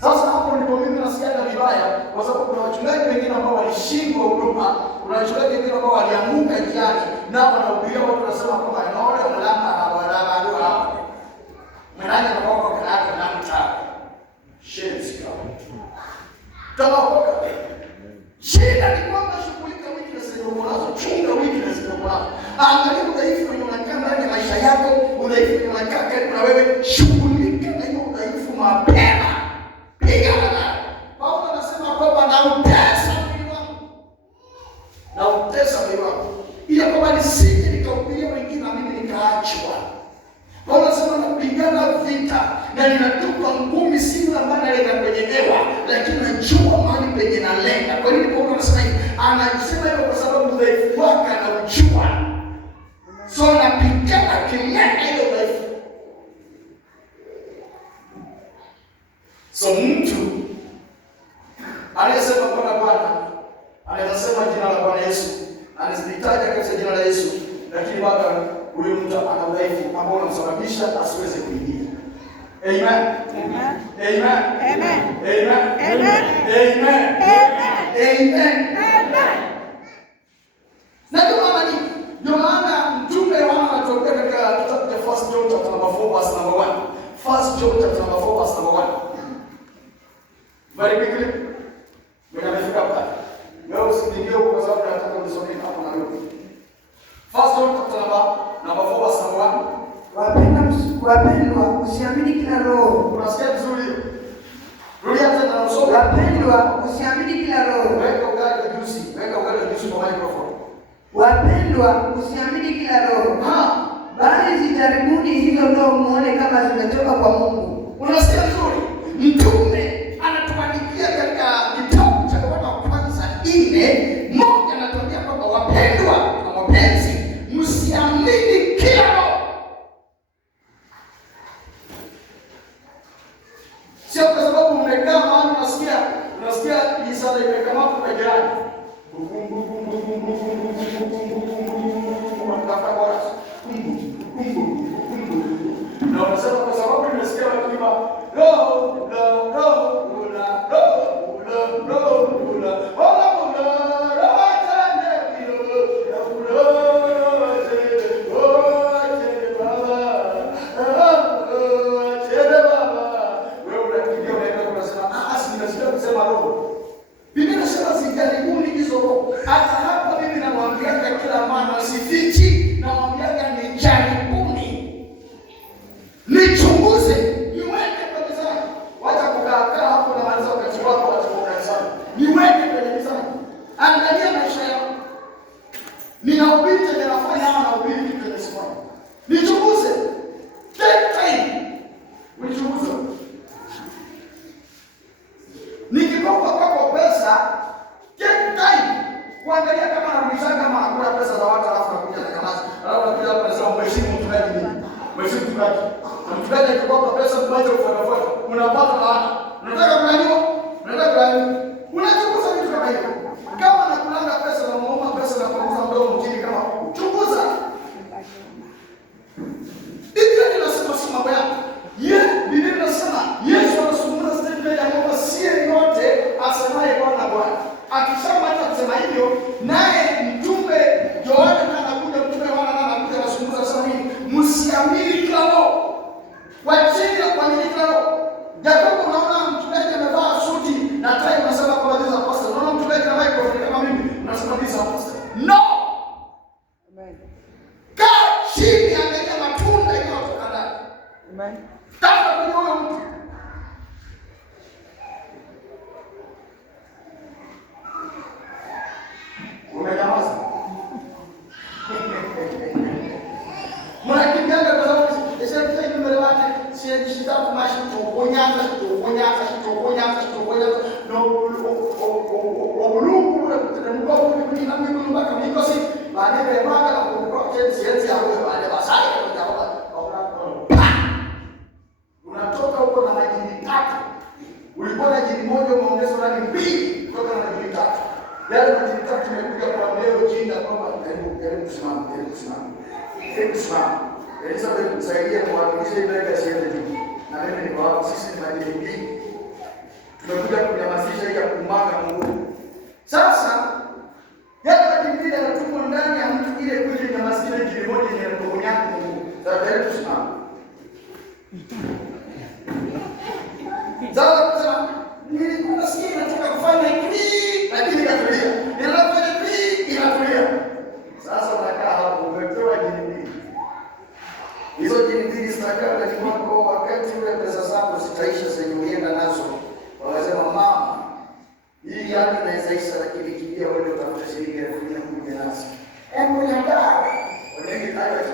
Sasa hapo ndipo mimi nasikia vibaya, kwa sababu kuna wachungaji wengine ambao walishindwa huduma, kuna wachungaji wengine ambao walianguka njiani, nao wanahubiria watu wanasema kwamba naona mlanga na barabara ndio hapo. Mwanani anaokoka kwa hata na mtaa. Shenzi kama. Taokoka. Shida ni kwamba shughulika weakness ndio unazo, chunga weakness ndio unazo. Angalia udhaifu wenye unakaa ndani ya maisha yako, udhaifu wenye unakaa karibu na wewe, shughulika na hiyo udhaifu mapema. Pigana nayo. Paulo anasema kwamba nautesa mwili wangu. Nautesa mwili wangu. Ili kwamba nisije nikahubiria wengine na mimi nikaachwa. Paulo anasema napigana vita na ninatupa ngumi simu ambayo nalenga kwenye hewa, lakini najua mahali penye nalenga. Kwa nini Paulo anasema hivi? Anasema hivyo kwa sababu udhaifu wake anaujua. So napigana kimya ile udhaifu. So mtu aliyesema Bwana anasema jina la Bwana Yesu, anazitaja katika jina la Yesu, lakini bado huyo unakuta ana udhaifu ambao unamsababisha asiweze kuingia. Amen. Amen. Amen. Amen. Amen. Amen. Amen. Amen. Amen. Na ndio maana mtume Yohana anatokea katika kitabu cha 1 John chapter number 4 verse number 1. 1 John chapter number 4 verse number 1. Very quickly. Nimefika pale. Leo usikimbie kwa sababu nataka unisomee hapo na leo. 1 John chapter number 4 verse number 1. Wapendwa, usiamini kila roho. Unasikia vizuri hiyo? Rudia tena na usome. Wapendwa, usiamini kila roho. Weka ugali juice kwa microphone. Wapendwa, usiamini kila roho. Bali zijaribuni hizo roho muone kama zimetoka kwa Mungu. Unasikia vizuri? Mtume anatuandikia katika kitabu cha Yohana wa kwanza 4, moja anatuambia kwamba wapendwa na wapenzi, msiamini kila roho. Sio kwa sababu mmekaa mahali unasikia hii sala imekaa hapo kwa jirani. Na unasema kwa sababu nimesikia wakiimba roho Biblia inasema zijaribuni hizo roho. Hata hapa mimi namwambiaga kila mara sifichi, namwambiaga ni jaribuni. Nichunguze, niweke kwenye mizani. Wacha kukaa hapo na maliza wakati wako watakuwa sana. Niweke kwenye mizani. Angalia maisha yako. Ninahubiri ninafanya ama nahubiri kitu kwenye simama. Nichunguze. Take time. Nichunguze. Nikikopa kwako pesa, take time kuangalia kama anarudisha kama hakuna pesa za watu alafu nakuja na kamasi. Alafu nakuja hapa nasema mheshimu mtukaji nini? Mheshimu mtukaji. Mtukaji akikopa pesa mwache kufuata. Unapata laana. Unataka kulaniwa? Unataka kulaniwa? Unachunguza vitu kama hivyo. Kama nakulanga pesa na muomba pesa na kuuza mdomo mjini kama chunguza. Biblia inasema si mambo yako. Biblia inasema Yesu anazungumza statement ya kwamba si yote asemaye Bwana. Akishamaliza kusema hivyo, naye mtume Yohana anakuja, mtume Yohana anakuja anazungumza sana hivi, msiamini kila roho. Wacheni na kuamini kila roho. Japo unaona mtumiaji amevaa suti na tai unasema kwa hizo apostles. Unaona mtumiaji na microphone kama mimi unasema hizo apostles. No. Amen. Kaa chini angalia matunda yanayotoka ndani. Amen. Tafuta kujua mtu. Umenyamaza. Mwanakimbianga kwa sababu sasa hivi mbele wake shida kumashi kuonyesha no obulungu ule kuteremka huko ni nami kulumba kama iko si baada ya mwaka na kuondoka sienzi hapo baada basai unatoka huko na majini 3. Ulikuwa na jini moja umeongezwa na 2 kutoka na majini 3. Yale majini 3 yamekuja kwa leo jini na kwamba karibu simama. Elizabeth msaidia kuhakikisha ibada siende juu. Na mimi niko hapo, sisi ni majini 2. Tumekuja kunyamazisha ya kumwaga Mungu. Sasa yale majini yanatumwa ndani ya mtu ile kuja kunyamazisha jini moja yenye kuonyesha Mungu. Sasa karibu simama. Sasa kusema nilikuwa nasikia nataka kufanya hivi lakini ikatulia. Ninafanya hivi inatulia. Sasa unakaa hapo umepewa jini mbili. Hizo jini mbili zitakaa ndani mwako wakati ule pesa zako zitaisha zenye ulienda nazo. Wanasema mama, hii hadi inaweza isha lakini kimbia wewe utafuta shilingi 1000 kuja nazo. Hebu niandaa. Wengi tayo tu.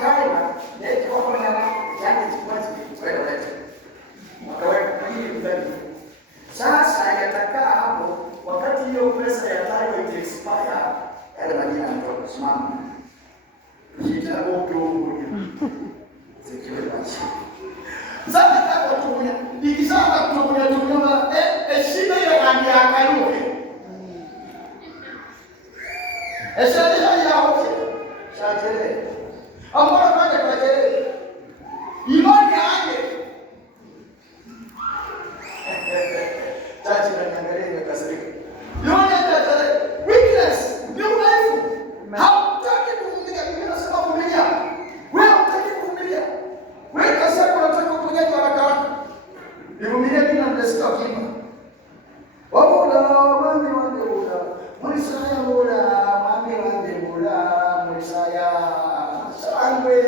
Tayo, ndio kwa maana yake wewe wakaweka hili ndani. Sasa yatakaa hapo wakati hiyo pesa ya tayo itaexpire, yale majina yanatoka simama. Kitabu kiungo. Sikiwe basi. Sasa kama tukunya, ikisema kutukunya shida ile rangi ya karume. Shida ile ya hofu. kelele. Ambao kaja kwa kelele. Imani aje. Chachi na niangalia nimekasirika. Imani aje. Weakness, ni udhaifu. Hautaki kuvumilia. Mimi nasema vumilia. Wewe hutaki kuvumilia. Wewe kazi yako unataka uponyaji haraka haraka. Nivumilie bila mnasikia kimba. Wabula mami wangu bula. Mulisaya bula, mami wangu bula, mulisaya. Sangwe.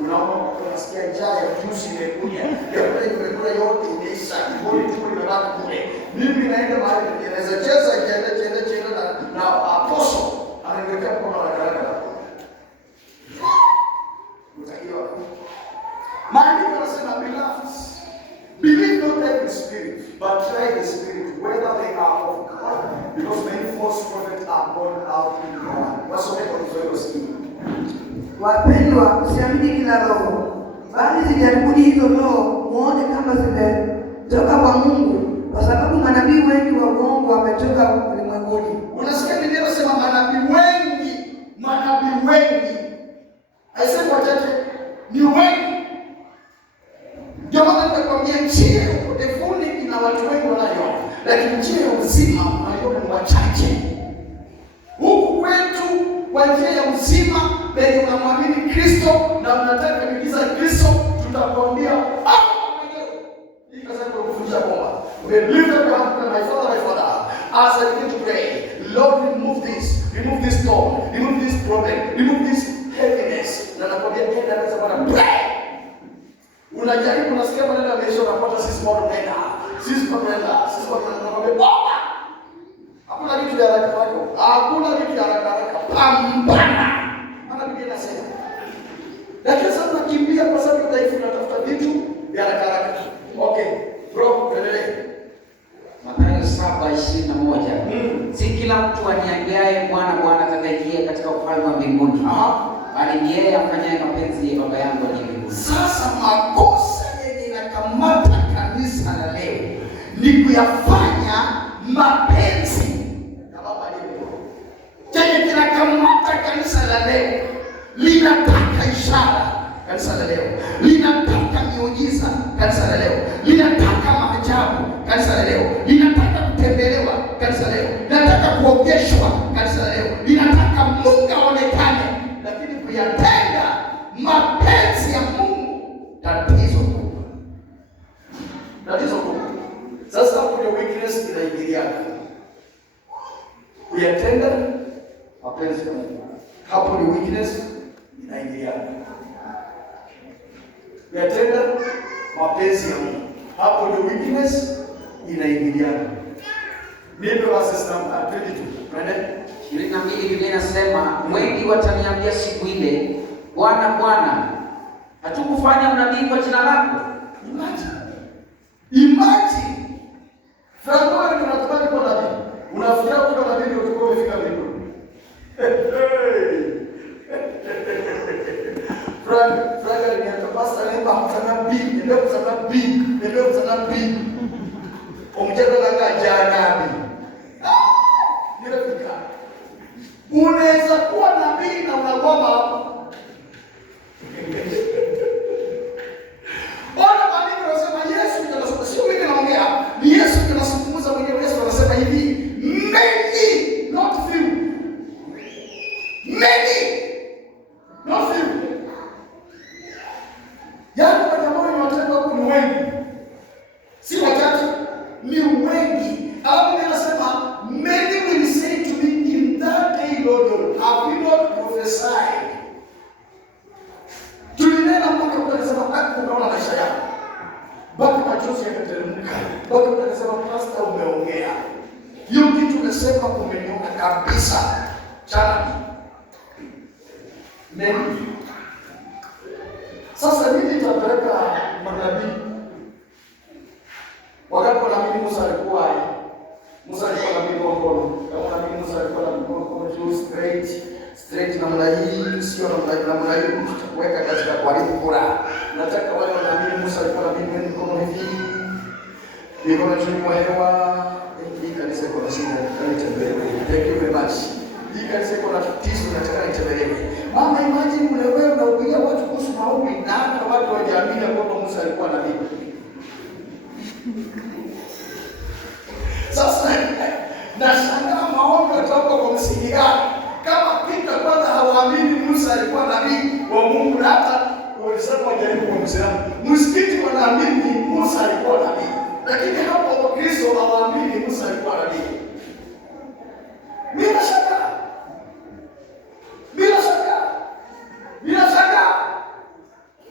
Unaona unasikia njaa ya juice imekuja. Imekula yote imeisha. Mbona tu imebaki kule. Mimi naenda mahali naweza cheza cheza na apostle ananiweka mkono wa karaka. Utakiwa. Maandiko yanasema beloved, believe not every spirit, but try the spirit whether they are of God, because many false prophets are born out in the world. Wasome kwa Kiswahili sikii. Wapendwa, usiamini kila roho, bali zijaribuni hizo roho muone kama zimetoka kwa Mungu, kwa sababu manabii wengi wa uongo wametoka ulimwenguni. Unasikia Biblia inasema manabii wengi. Haisemi wachache, ni wengi. Ndio maana nitakwambia njia ya upotevuni ina watu wengi wanayo, lakini njia ya uzima wanayo ni wachache. Huku kwetu kwa njia ya uzima penye unamwamini Kristo na unataka kuingiza Kristo, tutakwambia hii kazi ya kufundisha kwamba we lift up your hand to my father as I begin to pray, Lord, remove this storm, remove this problem, remove this heaviness. Na nakwambia nenda kaza Bwana, pray. Unajaribu, unasikia maneno ya maisha, unapata sisi bado tunaenda nakwambia baba, hakuna kitu cha haraka haraka, pambana. Biblia inasema. Lakini sasa tunakimbia kwa sababu udhaifu, tunatafuta vitu vya haraka. Okay, bro, endelee. Mathayo 7:21. Si kila mtu aniambiaye Bwana Bwana atakayeingia katika ufalme wa mbinguni, bali ni yeye afanyaye mapenzi ya Baba yangu aliye mbinguni. Sasa makosa yenye inakamata kanisa la leo ni kuyafanya mapenzi ya Baba aliye mbinguni. Chenye kinakamata kanisa la leo, linataka ishara kanisa la leo, linataka miujiza kanisa la leo, linataka maajabu kanisa la leo, linataka kutembelewa kanisa la leo, linataka kuogeshwa kanisa la leo, linataka Mungu aonekane, lakini kuyatenda mapenzi ya Mungu tatizo kubwa. Sasa hapo ndio weakness inaingiliana. Kuyatenda mapenzi ya Mungu, hapo ni weakness inaingiliana. Kuyatenda mapenzi ya Mungu, hapo ni weakness inaingiliana. Ndio verse number 22. 22 Biblia inasema, wengi wataniambia siku ile, Bwana Bwana, hatukufanya unabii kwa jina lako? Imagine. Franco tunataka kwa nabii. Unafikiria kwa nabii ndio tuko umefika mbinguni. Franco aliniambia pastor leo hamtana big, ndio kusana big. Omjego la jana big. Nilifika. Unaweza kuwa nabii na unagoma hapo. Bwana maandiko yanasema Yesu anasema, sio mimi naongea, ni Yesu anazungumza mwenyewe. Yesu anasema hivi, many not few. Many not few. Yaani kwa jambo ni watendo wako ni wengi. Si wachache, ni wengi. Alafu anasema many will say to me in that day, Lord, have you not prophesied? Tulinena mpaka ukasema unaona maisha yako. Baki machozi yakateremka. Baki ukasema pastor umeongea. Hiyo kitu umesema umeniona kabisa. Chana. Nini? Sasa nini tutapeleka manabii? Wakati wanaamini Musa alikuwa Musa alikuwa na mikono. Kama nabii Musa alikuwa na mikono juu straight namna hii, sio namna hii kuweka katika kuharibu Qur'an. Nataka wale wanaamini Musa alikuwa na mikono hivi. Mikono juu kwa hewa. Hii kanisa iko na shida, kanitembelea. Thank you very much. Hii kanisa iko na tatizo, nataka nitembelea. Mama, imagine ule wewe unahubiria watu kuhusu maombi na hata watu hawajaamini kwamba Musa alikuwa nabii. Sasa nashangaa maombi yatoka kwa msingi gani? Kama Peter kwanza hawaamini Musa alikuwa nabii wa Mungu, na hata walisema wajaribu kwa Muislamu. Msikiti wanaamini Musa alikuwa nabii. Lakini hapo Wakristo hawaamini Musa alikuwa nabii. Bila shaka.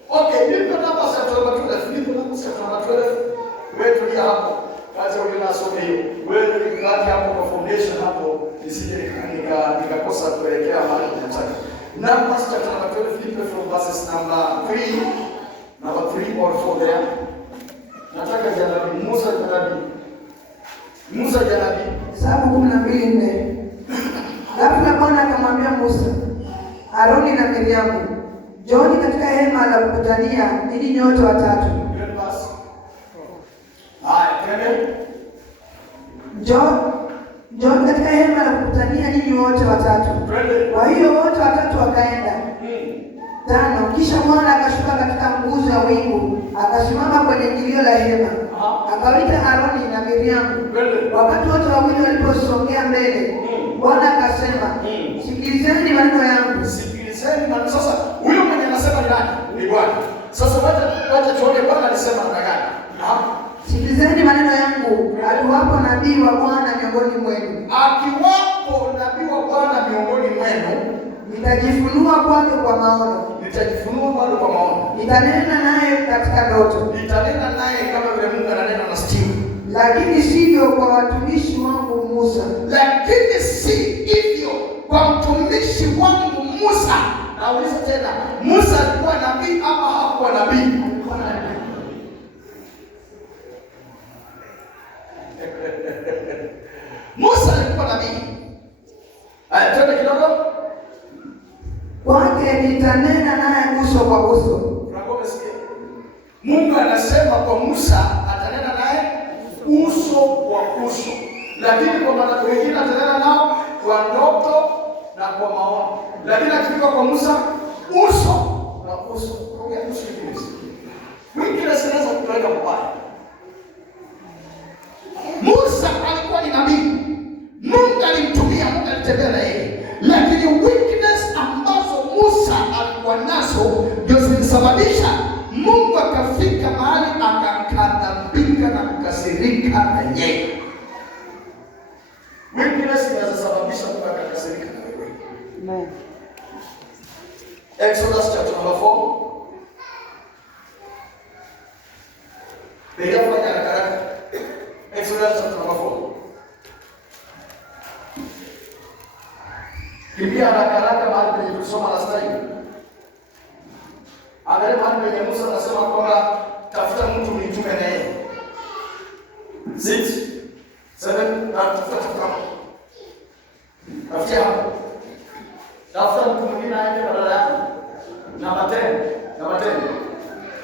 Okay, nipo namba sasa wewe tulia hapo. Kaza unasoma hiyo. Wewe ni hapo kwa foundation hapo, nisije nikakosa kuelekea mahali tunataka. Namba chapter number 12 Philippians from verses number 3 or 4 there. Nataka janabi Musa janabi. Hesabu 12:4. Ghafla Bwana akamwambia Musa, Aroni na Miriamu, njooni katika hema la kukutania ninyi nyote watatu. Njooni katika hema la kukutania ninyi wote watatu. Kwa hiyo wote watatu wakaenda. 5. Kisha Bwana akashuka katika nguzo ya wingu, akasimama kwenye ingilio la hema. Akawaita Aroni na Miriamu. Wakati wote wawili waliposongea mbele, Bwana akasema, sikilizeni maneno yangu. Sikilizeni maneno. Sasa huyo mwenye anasema ni nani? Ni Bwana. Sasa wacha tuone Bwana alisema namna gani. Sikilizeni maneno yangu, akiwapo nabii wa Bwana miongoni mwenu. Akiwapo nabii wa Bwana miongoni mwenu, nitajifunua kwake kwa maono. Nitanena naye katika ndoto. Nitanena naye kama vile Mungu ananena na Steve. Lakini sivyo kwa watumishi wangu Musa. Lakini si hivyo kwa mtumishi wangu Musa. Nauliza tena, Musa alikuwa nabii ama hakuwa nabii? Musa alikuwa nabii. Aya, twende kidogo. Kwake nitanena naye uso kwa uso. Unasikia? Mungu anasema kwa Musa atanena naye uso kwa uso. Lakini kwa manabii wengine atanena nao kwa ndoto na kwa maono. Lakini akifika kwa Musa uso kwa uso. Ongea uso hivi. Wengine sinaweza kupeleka mbaya. Musa alikuwa ni nabii. Mungu alimtumia, Mungu alitembea na yeye. Lakini weakness ambazo Musa alikuwa nazo ndio zilisababisha Mungu akafika mahali akakadhabika na kukasirika na yeye. Weakness inasababisha Mungu akakasirika na wewe. Amen. Exodus chapter number 4. Fanya haraka. Exodus chapter number 4. Kimbia haraka mahali penye tulisoma last time. Angalia mahali penye Musa anasema kwamba tafuta mtu nitume na yeye. 6 7 tafuta. Tafuta mtu mwingine aende badala yako. Namba 10.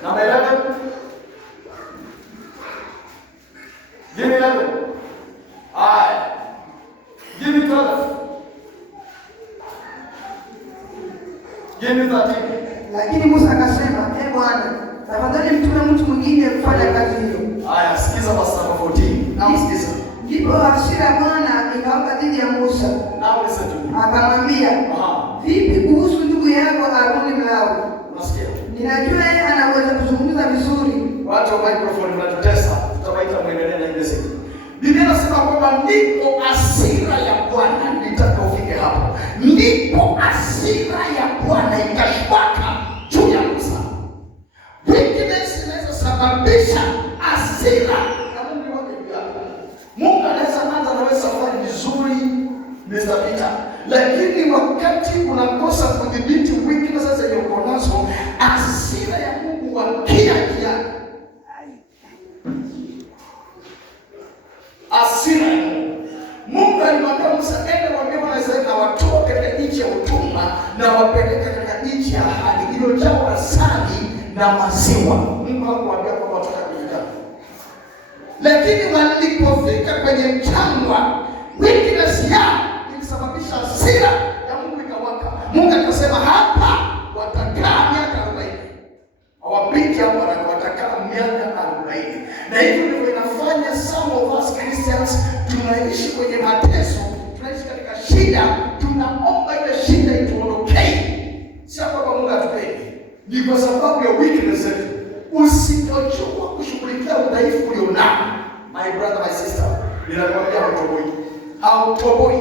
Namba 11. Give me 11. Give me 12. Give me 13. Lakini Musa akasema, Bwana, tafadhali mtume mtu mwingine kufanya kazi hiyo. Haya, sikiza verse number 14. Na sikiza. Ndipo hasira Bwana ikawaka dhidi ya Musa. Now listen to me. Akamwambia, vipi kuhusu ndugu yako Aroni Mlawi? Unasikia? Ninajua yeye anaweza kuzungumza vizuri. Watu wa microphone wanatutesa. Tutawaita muendelee na ile siku. Biblia inasema kwamba ndipo hasira ya Bwana, nitaka ufike hapo. Ndipo hasira ya Bwana ikashwaka juu ya Musa. Weakness inaweza sababisha hasira ya Mungu wake juu yako. Mungu anaweza anza na wewe safari vizuri, Mr. Peter. Lakini wakati unakosa kudhibiti weakness zenye uko nazo, hasira ya Mungu wakia yako. Hasira ya Mungu. nawapeleka katika nchi ya ahadi iliyojaa asali na maziwa. Mungu hakuambia kwamba wataka kufika, lakini walipofika kwenye jangwa, weakness yao ilisababisha hasira ya Mungu ikawaka. Mungu akasema hapa watakaa miaka 40. Hawapiti hapo, watakaa miaka 40. Na hivyo ndivyo inafanya some of us Christians tunaishi kwenye mateso, tunaishi katika shida, tunaomba ile shida ituondokee. Sio kwamba Mungu hatupendi, ni kwa sababu ya weakness yetu. Usipojua kushughulikia udhaifu ulionao, my brother, my sister, ninakwambia hautoboi.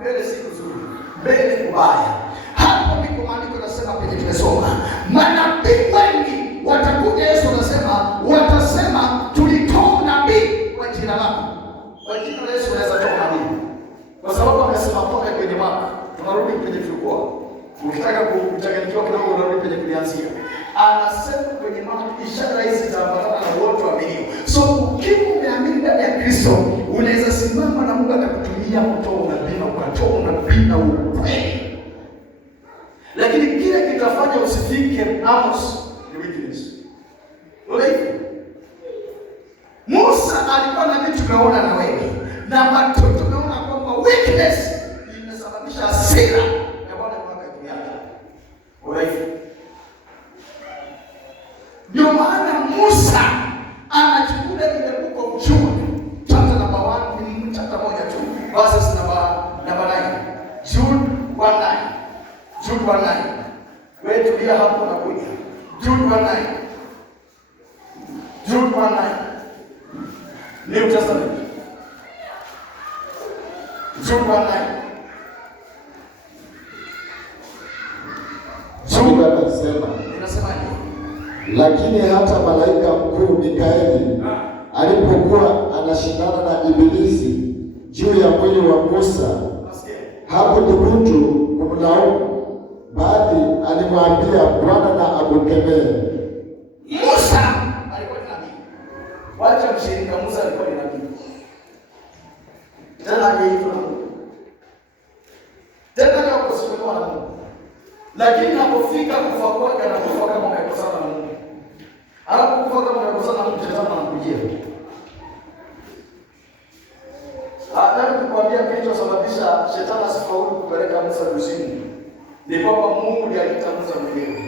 Mbele si nzuri, mbele kubaya. Hapo ndipo maandiko yanasema penye tumesoma, manabii wengi watakuja. Yesu anasema, watasema tulitoa nabii kwa jina lako. Kwa jina la Yesu unaweza toa nabii, kwa sababu amesema toka kwenye Marko. Tunarudi kwenye tulikuwa, ukitaka kuchanganyikiwa kidogo unarudi kwenye kuanzia. Anasema kwenye Marko ishara hizi zitaambatana na wote waaminio. So ukiwa umeamini ndani ya Kristo, unaweza simama na Mungu atakutumia kutoa unabii na ukatoa unabii na ukweli. Lakini kile kitafanya usifike Amos ni weakness. Unaona? Musa alikuwa na vitu tumeona na wewe, na watu tumeona kwamba weakness imesababisha hasira ya Bwana mwaka juu yake. Unaona? Ndio maana Musa anachukua ile book of Jude, chapter number 1, ni chapter moja tu, verses number 9. Jude 1:9. Jude 1:9. Wewe tulia hapo na kuja. Jude 1:9. Jude 1:9. New Testament. Jude 1:9. Jude anasema, inasemaje? lakini hata malaika mkuu Mikaeli alipokuwa anashindana na Ibilisi juu ya mwili wa Musa, hakuthubutu kumlaumu, bali alimwambia Bwana na akukemee. Musa alikuwa ni nabii. Wacha mshirika, Musa alikuwa ni nabii. Tena aliitwa tena leo kusifiwa na Mungu. Lakini anapofika kufa kwake, anakufa kama amekosana na Mungu. Anapokufa kama amekosana na Mungu, shetani anamkujia. Hata nikwambia kilichosababisha shetani asifaulu kupeleka Musa kuzimu ni kwamba Mungu ndiye aliita Musa mwenyewe.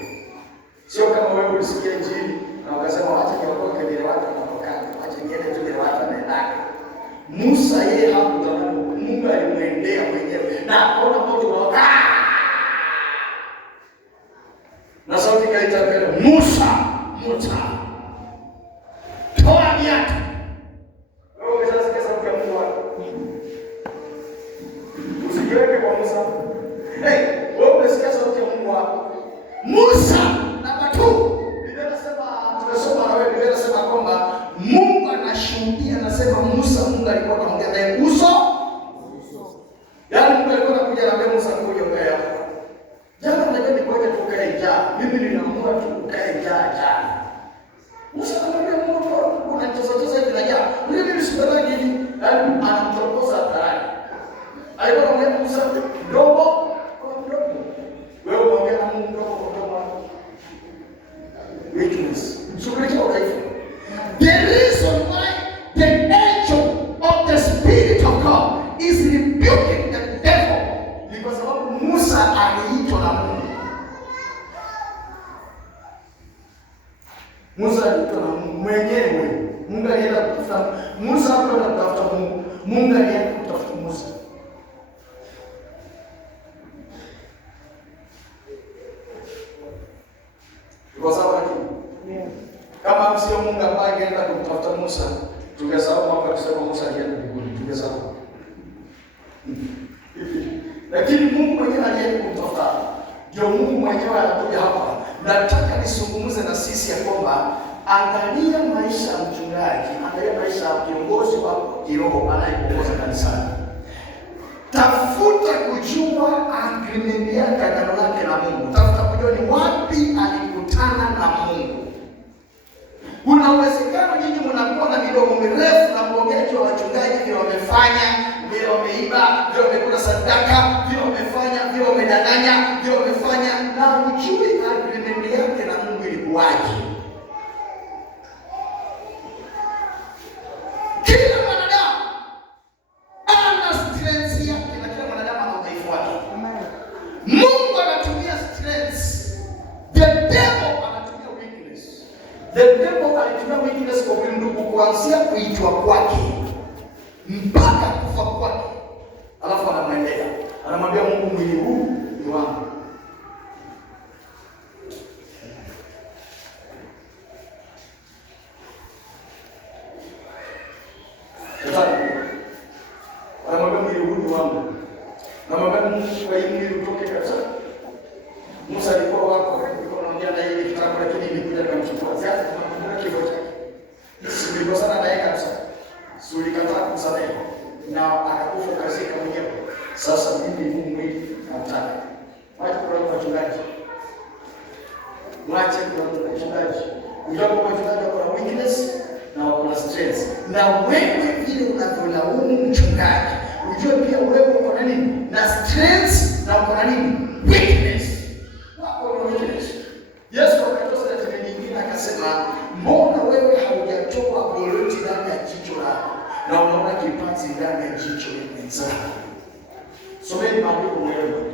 Sio kama wewe ulisikia Injili na ukasema acha niokoke bila watu kutoka, acha niende tu bila watu naendaka. Musa yeye hakutaka, Mungu alimwendea mwenyewe na akaona moto unawaka. Na sauti ikaita mbele, Musa, Musa, toa viatu. Wewe umeshasikia sauti ya Mungu wako? Usijiweke kwa Musa. Wewe umesikia sauti ya Mungu wako? Musa namba 2. Biblia inasema, tumesoma na wewe, Biblia inasema kwamba Mungu anashuhudia, anasema Musa, Mungu alikuwa anaongea naye uso. Yaani Mungu alikuwa anakuja na Musa kuja ongea hapo. Jana unajua ni ngoja tukae njaa. Mimi ninaamua tu ukae njaa. Musa anamwambia Mungu, unacheza hivi na njaa. Mimi nisipeleke hivi. Yaani anamtongoza hadharani. Alikuwa anamwambia Musa mdogo kwa mdogo. Wewe unaongea na Mungu mdogo kwa mdogo. Weakness. Shughulikia udhaifu. The reason why the angel of the Spirit of God is rebuking the devil ni kwa sababu Musa aliitwa na Mungu. Musa aliitwa na Mungu mwenyewe. Mungu alienda kutafuta Musa, hapo anatafuta Mungu. Mungu alienda kutafuta Musa. Kwa sababu kama sio Mungu ambaye angeenda kumtafuta Musa, tungesahau mambo ya kusema Musa alienda mbinguni, tungesahau. Lakini Mungu mwenyewe alienda kumtafuta. Ndio Mungu mwenyewe anakuja hapa. Nataka nisungumuze na sisi ya kwamba angalia maisha ya mchungaji, angalia maisha ya kiongozi wa kiroho anayeongoza kanisani. Tafuta kujua agreement yake, agano lake na Mungu. Tafuta kujua ni wapi alikutana na Mungu. Kuna uwezekano nyinyi mnakuwa na midomo mirefu na kuongea juu ya wachungaji vile wamefanya, vile wameiba, vile wamekula sadaka, vile wamefanya, vile wamedanganya, vile wamefanya. kuanzia kuitwa kwake mpaka kufa kwake. Alafu anamwendea, anamwambia Mungu, mwili huu ni wangu. Anamwambia mwili huu ni wangu. Anamwambia Mungu, kwa hii mwili utoke kabisa. Musa alikuwa wako, alikuwa anaongea na yeye kitabu, lakini nilikuja nikamchukua. Sasa tunakumbuka kifo chake. Sisi sana naye kabisa. Ulikataa kumsamehe na akakufa kazika mwenyewe. Sasa mimi huu mwili nataka. Wacha kwa wachungaji. Mwache kwa wachungaji. Unajua kwa wachungaji wako na weakness na wako na stress. Na wewe vile unavyolaumu mchungaji, unajua pia wewe uko na nini? Na stress na uko na nini? Weakness. Wako na weakness. Yesu akatoa tena nyingine akasema, mbona wewe haujatoa boloti ndani ya jicho lako na unaona kipazi ndani ya jicho la mwenzako? Someni maandiko mwenyewe.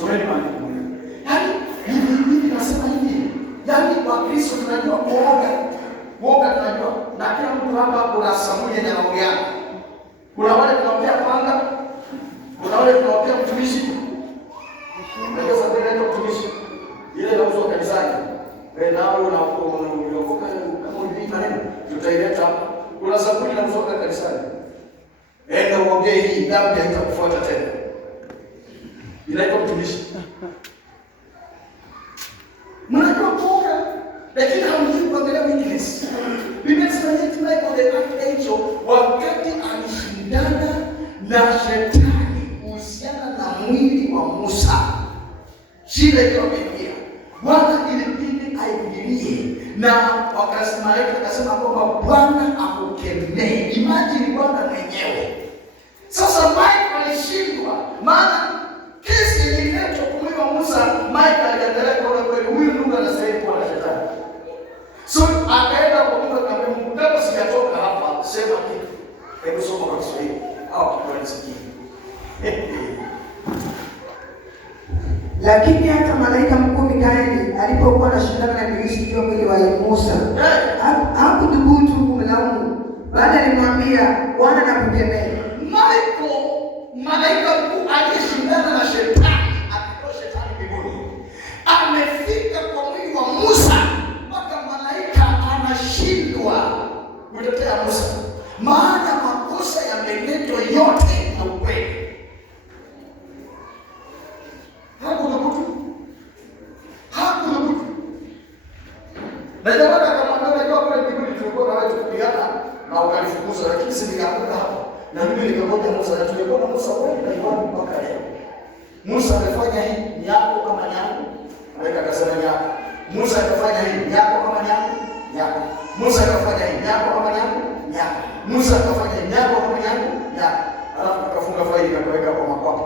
Someni maandiko mwenyewe. Yaani hivi nasema hivi. Yaani kwa Kristo tunajua kuoga. Kuoga tunajua. Na kila mtu hapa kuna sabuni yenye anaogeana. Kuna wale tunaombea panga. Kuna wale tunaombea mtumishi. Unajua sabuni ya mtumishi. Ile inauzwa kanisani. Nao unaokoka kama ulivyo neno tutaileta. Kuna sabuni inauzwa kanisani. Enda uongee hii, dhambi haitakufuata tena. Inaitwa mtumishi. Mnajua kuoga, lakini hamjui kuangalia weakness. Biblia inasema eti Michael the archangel wakati alishindana na shetani kuhusiana na mwili wa Musa, shida ikawa imeingia. Bwana ilibidi aingilie na malaika akasema kwamba Bwana akukemee. Imagine Bwana mwenyewe. Sasa Michael alishindwa, maana kesi ililetwa kwa mwili wa Musa. Michael aliendelea kuona kweli huyu ndugu anastahili kuwa na shetani. So akaenda kwa Mungu akamwambia Mungu, kama sijatoka hapa sema kitu. Hebu soma kwa Kiswahili au Kiingereza. Lakini hata malaika mkuu Mikaeli alipokuwa anashindana na Ibilisi juu ya mwili wa Musa, hakuthubutu kumlaumu, bali alimwambia, Bwana nakukemea. Michael, malaika mkuu aliyeshindana na shetani, akitoa shetani mbinguni, amefika kwa mwili wa Musa mpaka malaika anashindwa kutetea Musa, maana makosa yameletwa yote na ukweli. Hakuna mtu. Na jamaa akamwambia, unajua kwa mbinguni tulikuwa na watu kupigana na ukalifukuza, lakini si nikaanguka hapa. Na mimi nikamwambia Musa, na tulikuwa na Musa wewe na Yohana mpaka leo. Musa amefanya hii, ni yako kama ni yangu. Malaika akasema ni yako. Musa akafanya hii, ni yako kama ni yangu, ni yako. Musa akafanya hii, ni yako kama ni yangu, ni yako. Musa akafanya hii, ni yako kama ni yangu, ni yako. Alafu akafunga faili akaweka kwa makwapa.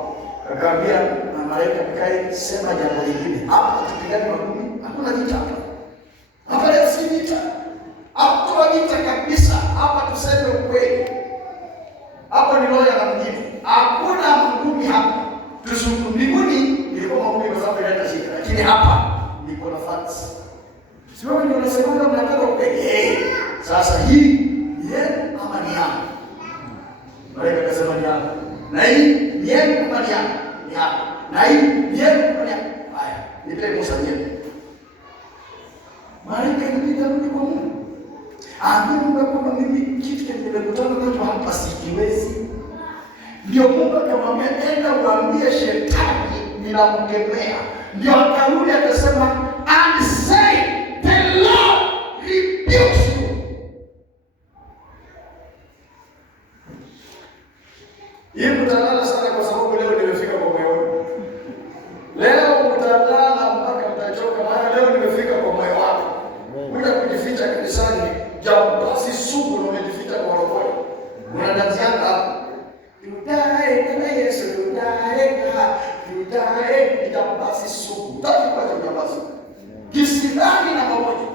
Akaambia na malaika Mikaeli, sema jambo lingine. Hapa tupigane magumi, hakuna vita hapa. Hapa leo si vita. Hakuna vita kabisa. Hapa tuseme ukweli. Hapa ni roho ya mjini. Hakuna magumi hapa. Tusuku mbinguni ilikuwa magumi kwa sababu inaleta shida. Lakini hapa niko na facts. Sio ndio unasema mnataka ukweli. Sasa hii ni yenu ama ni yangu? Malaika akasema ni yangu. Na hii ni yenu kama ni yangu? Ni yangu. Na hii ni yenu kama ni yangu? Haya, nipe Musa yeye. Malaika ilibidi arudi kwa Mungu. Mungu kwamba mimi kitu nimekutana nacho hapa sikiwezi. Ndio Mungu akamwambia, enda uambie shetani ninamkemea. Ndio akarudi akasema, and say the Lord rebukes you. Hii mtalala sana kwa sababu leo nimefika kwa moyo. Leo mtalala mpaka mtachoka, maana leo nimefika kwa moyo wako. Kuja kujificha kanisani, jambazi sugu na umejificha kwa roho. Unadazianga hapo. Tudae kama Yesu, tudae jambazi sugu. Taki kwa jambazi. Kisirani na mamoja.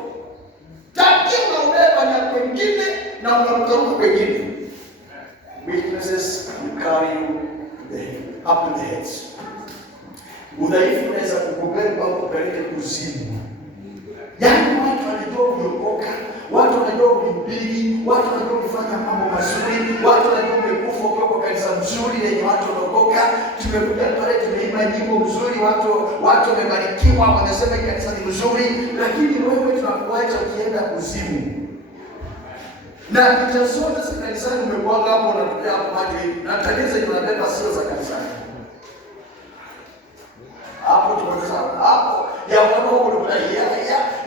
Taki unaubeba na kwengine na unamtoka kwengine. Weaknesses carry you up to the heads. Udhaifu unaweza kukubeba kupeleka kuzimu. Yaani watu walijua kuokoka watu wanajua kuhubiri, watu wanajua kufanya mambo mazuri, watu wanajua umekufa ukiwa kwa kanisa mzuri lenye watu wanaokoka. Tumekuja pale tumeimba nyimbo mzuri, watu wamebarikiwa, wanasema kanisa ni mzuri, lakini wewe tunakuacha ukienda kuzimu. Na picha zote za kanisani umekuanga hapo, unatokea hapo hadi na kanisa inabeba sio za kanisani. Hapo tunaweza hapo ya Mungu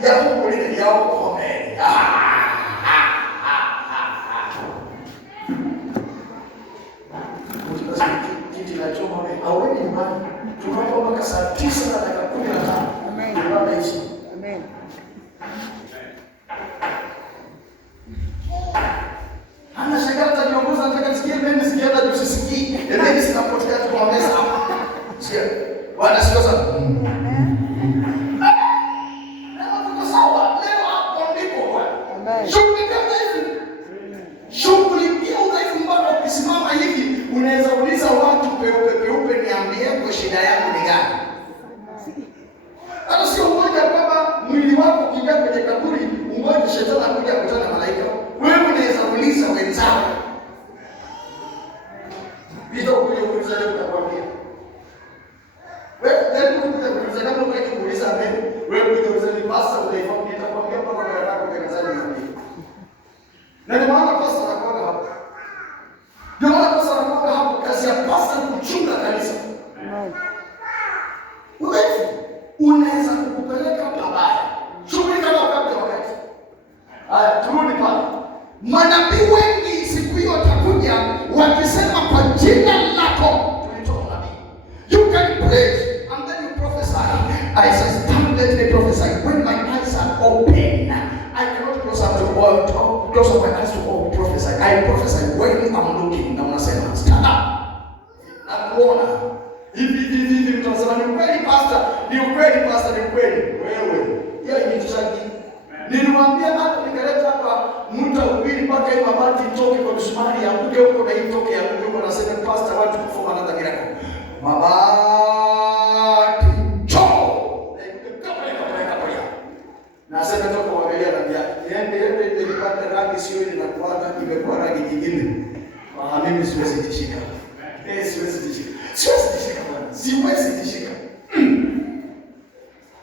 ya Mungu ile yao komeni. Kiti la choma au ni nyumbani. Tunapo mpaka saa 9 na dakika 15. Amen. Amen. Ana shaka viongozi nataka nisikie mimi sikienda tusisikii. Mimi sinapotea kwa meza hapa. Sikia. Bwana sio sana. Shughulikia udhaifu mpaka ukisimama hivi unaweza uliza watu peupe, niambie kwa shida yangu ni gani? Hata sio mmoja kwamba mwili wako ukiingia kwenye kaburi ungoje shetani akuja kukutana na malaika. Wewe unaweza uliza wenzao. Bila kuuliza leo utakwambia. Wewe kuuliza kama kuuliza mbele. Wewe kuuliza ni pasta udhaifu nitakwambia mpaka kwa yako kanisani hivi. Na ndio maana pasta anakuwa hapo. Ndio maana pasta anakuwa hapo, kazi ya pasta kuchunga kanisa. Udhaifu unaweza kukupeleka pabaya. Shughulika nao kabla wakati. Haya, turudi pale. Manabii wengi siku hiyo watakuja wakisema kwa jina lako tulitoa nabii. You can preach and then you prophesy. I said, stand, let me prophesy. When my eyes are open, I cannot close up to all, close up my eyes to all prophesy. I prophesy when I'm looking. Na unasema, stand up. Na kuona. Hivi mtasema ni ukweli pastor, ni ukweli pastor, ni ukweli. Wewe, hiyo ni mtishaki. Nilimwambia hata nikaleta hapa mtahubiri mpaka hii mabati itoke kwa msumari yanguke huko na itoke yanguke huko, nasema pastor watu kufunga na dhamira yako. Mabati choo. Nasema toka kuangalia rangi yake. Niende nipate rangi sio ile na kuaga imekuwa rangi nyingine. Mimi siwezi kishika. Siwezi kishika. Siwezi kishika.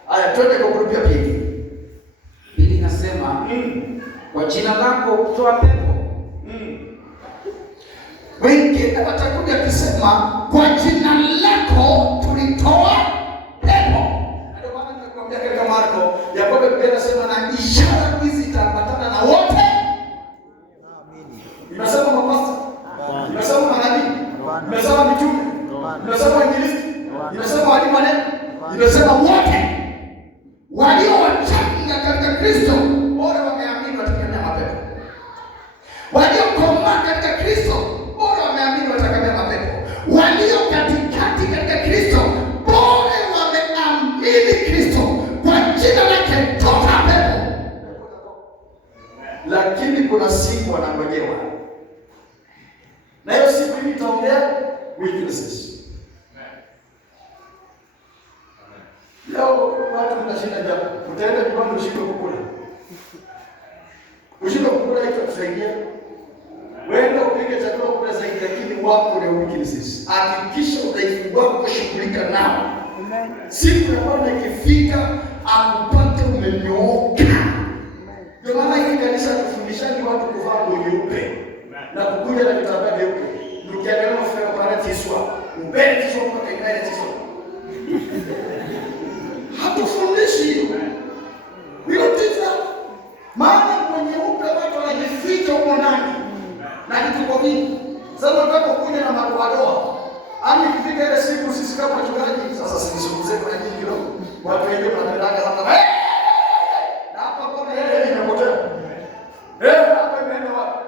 Aya, twende kwa grupu ya pili. Biblia inasema kwa jina lako kutoa pepo. Wengine watakuja kusema kwa jina lako tulitoa pepo. Ndio maana nimekuambia katika Marko ya kwamba Biblia inasema na ishara hizi zitaambatana na wote. Imesema mapasta, imesema manabii, imesema mitume, imesema wainjilisti, imesema walimu wa neno, imesema wote walio wachanga katika Kristo bora wameamini watakemea mapepo. Waliokomaa katika Kristo bora wameamini watakemea mapepo. Walio katikati katika Kristo bora wameamini Kristo kwa jina lake toka pepo. Lakini kuna siku wanangojewa. Na hiyo siku hii itaongea weaknesses. Leo watu mnashinda jambo. Utaenda nyumbani ushindwe kukula. Ushindwe kukula itakusaidia. Wewe upige chakula kula zaidi, lakini wako na weaknesses. Hakikisha udhaifu wako shughulika nao. Amen. Siku ya Bwana ikifika akupate umenyooka. Ndio maana hii kanisa kufundishani watu kuvaa nguo nyeupe na kukuja na vitambaa vyeupe. Ukiangalia mafuta ya paratiswa, mbele tisho kwa kengele tisho. Hatufundishi hiyo. Hiyo tisa. Maana kwenye upe watu wanajificha huko ndani. Na kituko vingi. Sasa nataka kuja na madoadoa. Ani ikifika ile siku sisi kama wachungaji sasa sinizungumzie kwa nini kidogo. Watu wengi wanataka hapa. Na hapa kwa yeye inapotea. Hapa imeenda wapi?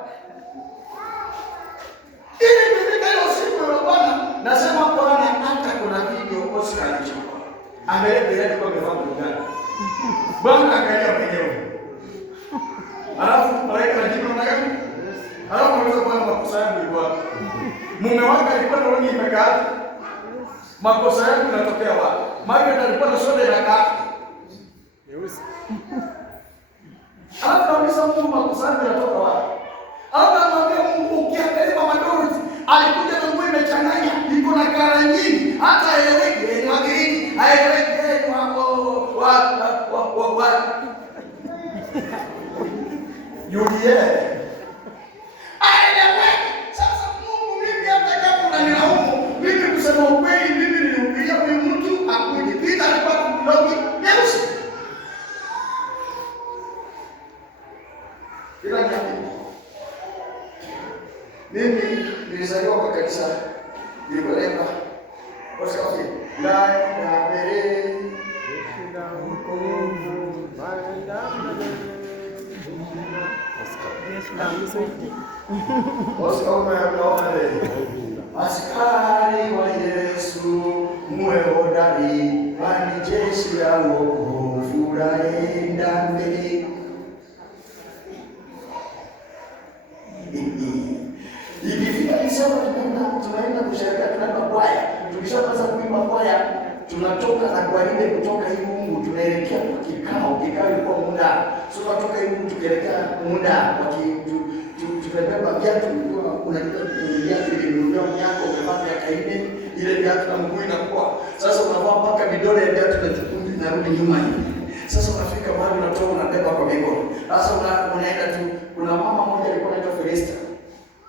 Ili ikifika hiyo siku ya Bwana, nasema Bwana hata kuna video Oscar alichukua. Ameleta kwa mfano gani? Bwana angalia mwenyewe. Alafu malaika anajibu na gani? Alafu anaweza kuona makosa yangu iko wapi? Mume wake alikuwa na rangi imekaa. Makosa yangu yanatokea wapi? Maana alikuwa na soda ya kaka. Nyeusi. Alafu nauliza Mungu makusanya yanatoka wapi? Alafu namwambia Mungu, ukiangalia Mama Dorothy alikuja na nguo imechanganya, iko na kala nyingi, hata haeleweki ni wageni, haeleweki ni wa Julie. Haeleweki. Sasa Mungu, mimi hata kama unanilaumu, mimi kusema ukweli, mimi nilihubiria huyu mtu akujipita alikuwa kumlogi nyeusi. Bila nyambi. Mimi nilizaliwa kwa kanisa nilipeleka kwa sababu na mbele askari wa Yesu muwe hodari, kwani jeshi la wokovu laenda mbele. Ikifika Disemba tunaenda kusherehekea, tunaenda kwaya. Tukishaanza kuimba kwaya, tunatoka na gwaride kutoka hii Mungu tunaelekea kwa kikao. Kikao ilikuwa muda. So tunatoka hii Mungu tukielekea muda tukibeba viatu, unajua viatu vilinunuliwa mnyako umevaa miaka 4, ile viatu na mguu inakuwa. Sasa unavaa mpaka vidole ya viatu na chukundi narudi nyuma hivi. Sasa unafika mahali unatoa unabeba kwa mikono. Sasa unaenda tu, kuna mama mmoja alikuwa anaitwa Felista.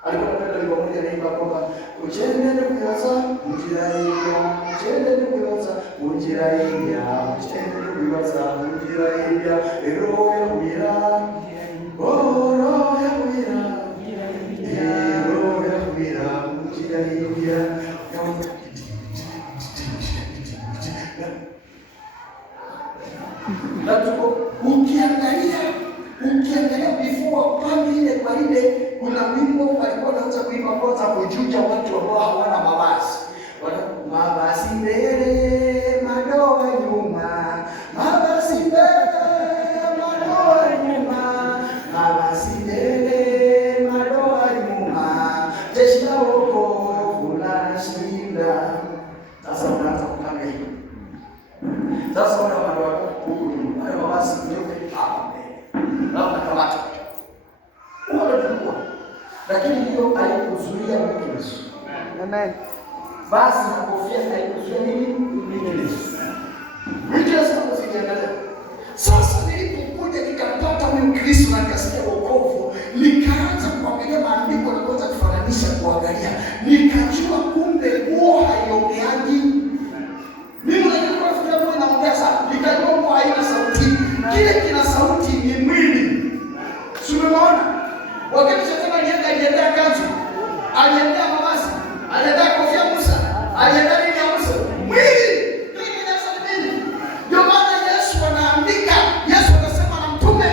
Alikuwa anapenda wimbo mmoja anaimba kwamba uchende kuyoza mjiraia, uchende kuyoza mjiraia, uchende kuyoza mjiraia, roho ya wira, roho ya wira, roho ya wira mjiraia. Na tuko ukiangalia before pande ile kwa ile kuna wimbo walikuwa wanaanza kuimba kwanza kujuja watu ambao hawana mavazi. Mavazi mbele, madoa nyuma. Mavazi mbele, madoa nyuma. Mavazi mbele, madoa nyuma. Jeshi la wokovu linashinda. Sasa unaanza kupanga hiyo. Sasa wana madoa huku nyuma. Hayo mavazi yote hapo. Na kamata. Unatujua. Lakini hiyo haikuzuia weakness. Amen. Basi na kofia haikuzuia nini? Weakness hapo sijaendelea. Sasa nilipokuja nikampata huyu Kristo na nikasikia wokovu, nikaanza kuangalia maandiko na kuanza kufananisha kuangalia. Nikajua kumbe nguo haiongeaji. Mimi nilikuwa nafikiria kwa naongea sana. Nikajua nguo haina sauti. Kile kina sauti ni mwili. Tumeona wakati shetani alienda kanzu, alienda mavazi, alienda kofia Musa, alienda nini ya Musa? Mwili. Nini nasema? Ndio maana Yesu anaandika, Yesu anasema na mtume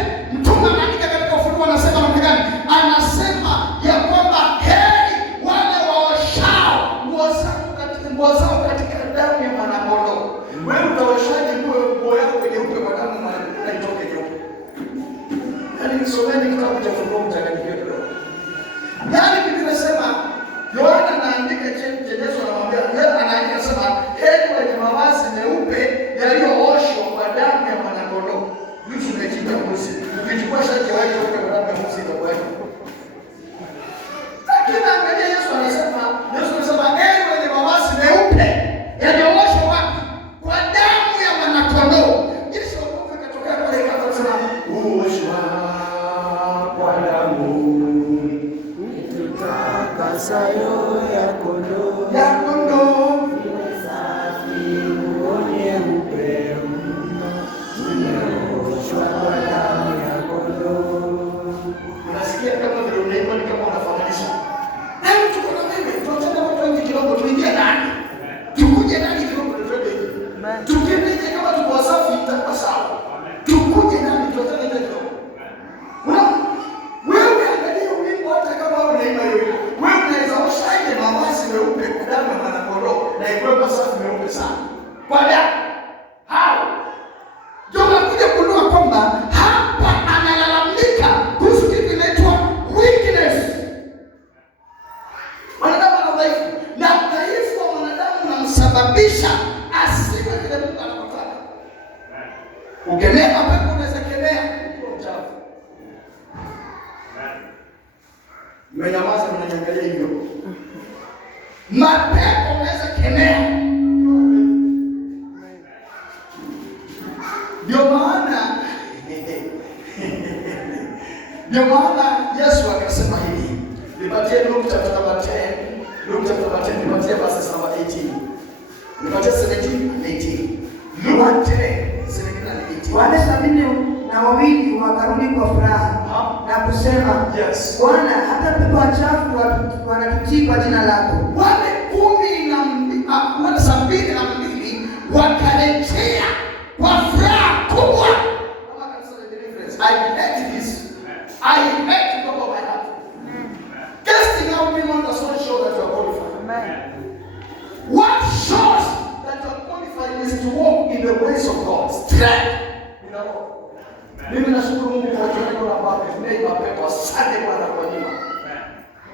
anaandika katika Ufunuo anasema namna gani? Anasema ya kwamba heri wale waoshao nguo zao katika damu ya mwana-kondoo. Wewe utaoshaje nguo yako nyeupe kwa damu ya mwana-kondoo itoke nyeupe? Nisomeni kitabu cha Ufunuo Mtakatifu kidogo. Yaani Biblia inasema Yohana anaandika Yesu anamwambia, yeye anaandika sema heri wenye mavazi meupe yaliyooshwa kwa damu ya mwana-kondoo. Yusu umejita Musa. Ukichukua shati yake kwa damu ya Musa itakuwaje? Lakini angalia Yesu anasema heri wenye mavazi meupe yaliyooshwa wapi? Kwa damu ya mwana-kondoo. Yesu akatokea pale akasema uoshwa sayo ya kondoo iwe safi nyeupe mno, imeoshwa kwa damu ya kondoo. Unasikia kama vile unaimba ni kama unafananisha. Hebu tuko na wewe, tunataka watu wengi kidogo tuingie ndani. Tukuje ndani kidogo tutoke hivi. Tukipige kama tuko wasafi itakuwa sawa. Tukuje ndani tutoke hivi kidogo. Wewe angalia wimbo hata kama unaimba hiyo. Wewe unaweza oshaje mavazi meupe kwa damu ya mwana-kondoo na ikiwa safi meupe sana. Kwa damu. Hao. Ndio unakuja kujua kwamba hapa analalamika kuhusu kitu kinaitwa weakness. Mwanadamu ana udhaifu. Na udhaifu wa mwanadamu unamsababisha asiwe kile Mungu anataka. Ukemea mapepo unaweza kemea kwa uchafu. Mapepo unaweza kemea. Ndio maana Yesu akasema hivi. Nipatie Luke chapter 10. Luke chapter 10, nipatie verse number 18. Nipatie 17 and 18. Luke 10, 17 and 18. Wale 72 wakarudi kwa furaha na kusema, yes, Bwana, hata pepo wachafu wanatutii kwa jina lako. Wale 72 wakarejea kwa furaha kubwa. Kama kanisa la Deliverance, I hate this. I hate it over my heart. Casting out demons does not show that you are qualified. Amen. What shows that you are qualified is to walk in the ways of God. Strength. Mimi nashukuru Mungu kwa jambo la Baba. Mimi mapepo asante Bwana kwa nini.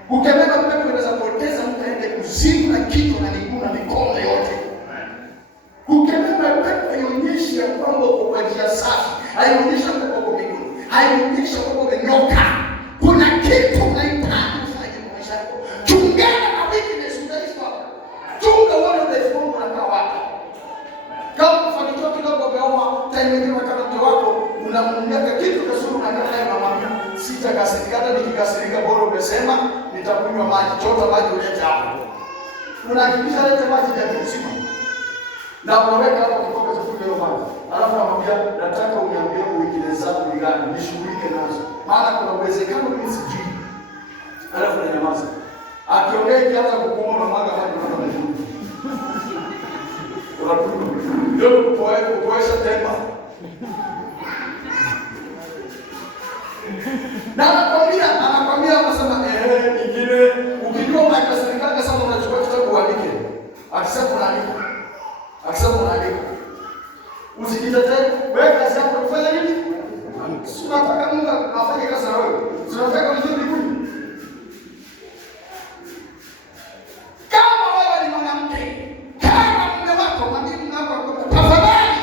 Ukemea mapepo inaweza kupoteza mtu aende kuzimu na kichwa na miguu na mikono yote. Ukemea mapepo haionyeshi ya kwamba uko kwa njia safi. Haionyeshi kwamba uko mbinguni. Haionyeshi kwamba umenyoka. Kuna kitu unahitaji kufanya kwa maisha yako. Chungana na weakness unaishi hapo. Chunga wale udhaifu unakaa wapi. Kama unafanikiwa kidogo umeoa, time nyingine kama mke wako unamwambia kitu kizuri na kama naye unamwambia sitakasirika, hata nikikasirika bora umesema nitakunywa maji, chota maji ulete hapo. Unahakikisha lete maji ya kisima. Na unaweka hapo kikombe cha kunywa maji. Alafu anamwambia nataka uniambie weakness zako ni gani, nishughulike nazo. Maana kuna uwezekano mimi sijui. Alafu ananyamaza. Akiongea kianza kukuomba mwaga maji kama mjini. Ndio kupoesha temba. Na anakwambia anasema nyingine ukijua unakasirika sana unachukua kitabu uandike. Akisema unaandika. Usijitetee, wewe kazi yako kufanya nini? Unataka Mungu afanye kazi na wewe. Unataka mzuri mbinguni. Kama wewe ni mwanamke, kama mume wako mwambie mume wako tafadhali,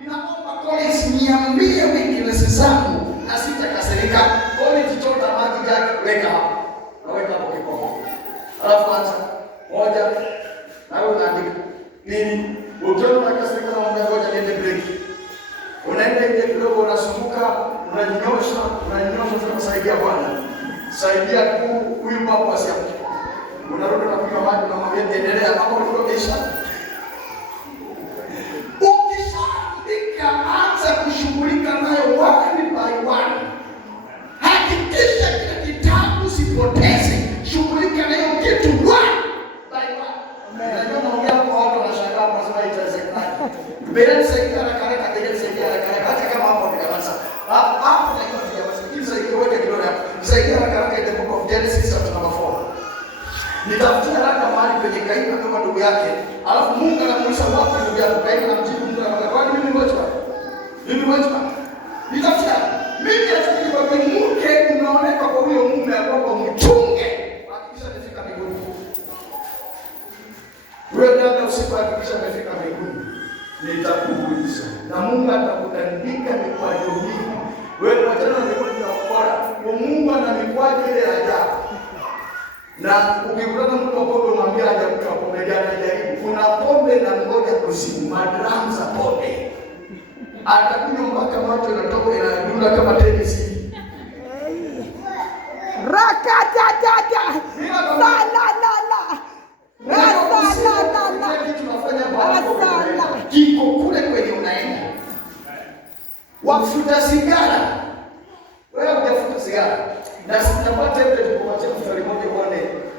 ninaomba Collins niambie weakness zangu na sitakasirika. Collins chota maji yake weka hapo. Naweka hapo kikombe. Alafu anza moja na wewe unaandika. Nini? Ukiona unakasirika na mume wako niende break. Unaenda nje kidogo unasumbuka, unajinyosha sasa saidia Bwana. Saidia huyu baba asiamke. Unarudi na kunywa maji na mwambie endelea hapo ulipoisha. Ukishaandika anza kushughulika nayo one by one. Hakikisha kile kitabu sipoteze. Shughulika nayo kitu one by one. Unajua naongea kwa watu wanashangaa kwa sababu itawezekana. Mbele saidia haraka hata kama hapo ni darasa. Hapo na hiyo ndio wasikiliza ikiweka kidogo hapo. Saidia haraka ile book of Genesis chapter number 4. Nitafutia haraka mahali penye Kaini kama ndugu yake. Alafu Mungu anamuuliza wapi ndugu yako? Kaini anamjibu Mungu anamwambia kwani mimi ngoja. Nitafutia. Mimi nafikiri kwa mke unaoneka kwa huyo mume kwamba mchunge. Hakikisha amefika mbinguni. Wewe dada usipahakikisha amefika mbinguni. Nitakuuliza. Na Mungu atakutandika mikwajo mingi. Wewe wachana na mikwajo ya ukora. Kwa Mungu ana mikwajo ile ajabu. Na ukikutana mtu wa pombe mwambie hajakunywa pombe gani hajaribu. Kuna pombe na ngoja kuzimu, madramu za pombe. Atakunywa mpaka macho yanatoka yanadunda kama tenisi. Rakatata. Salalala. Rasalala. Rasala. Kiko kule kwenye unaenda. Wafuta sigara. Wewe unafuta sigara. Na sitapata ile tukupatia mstari mmoja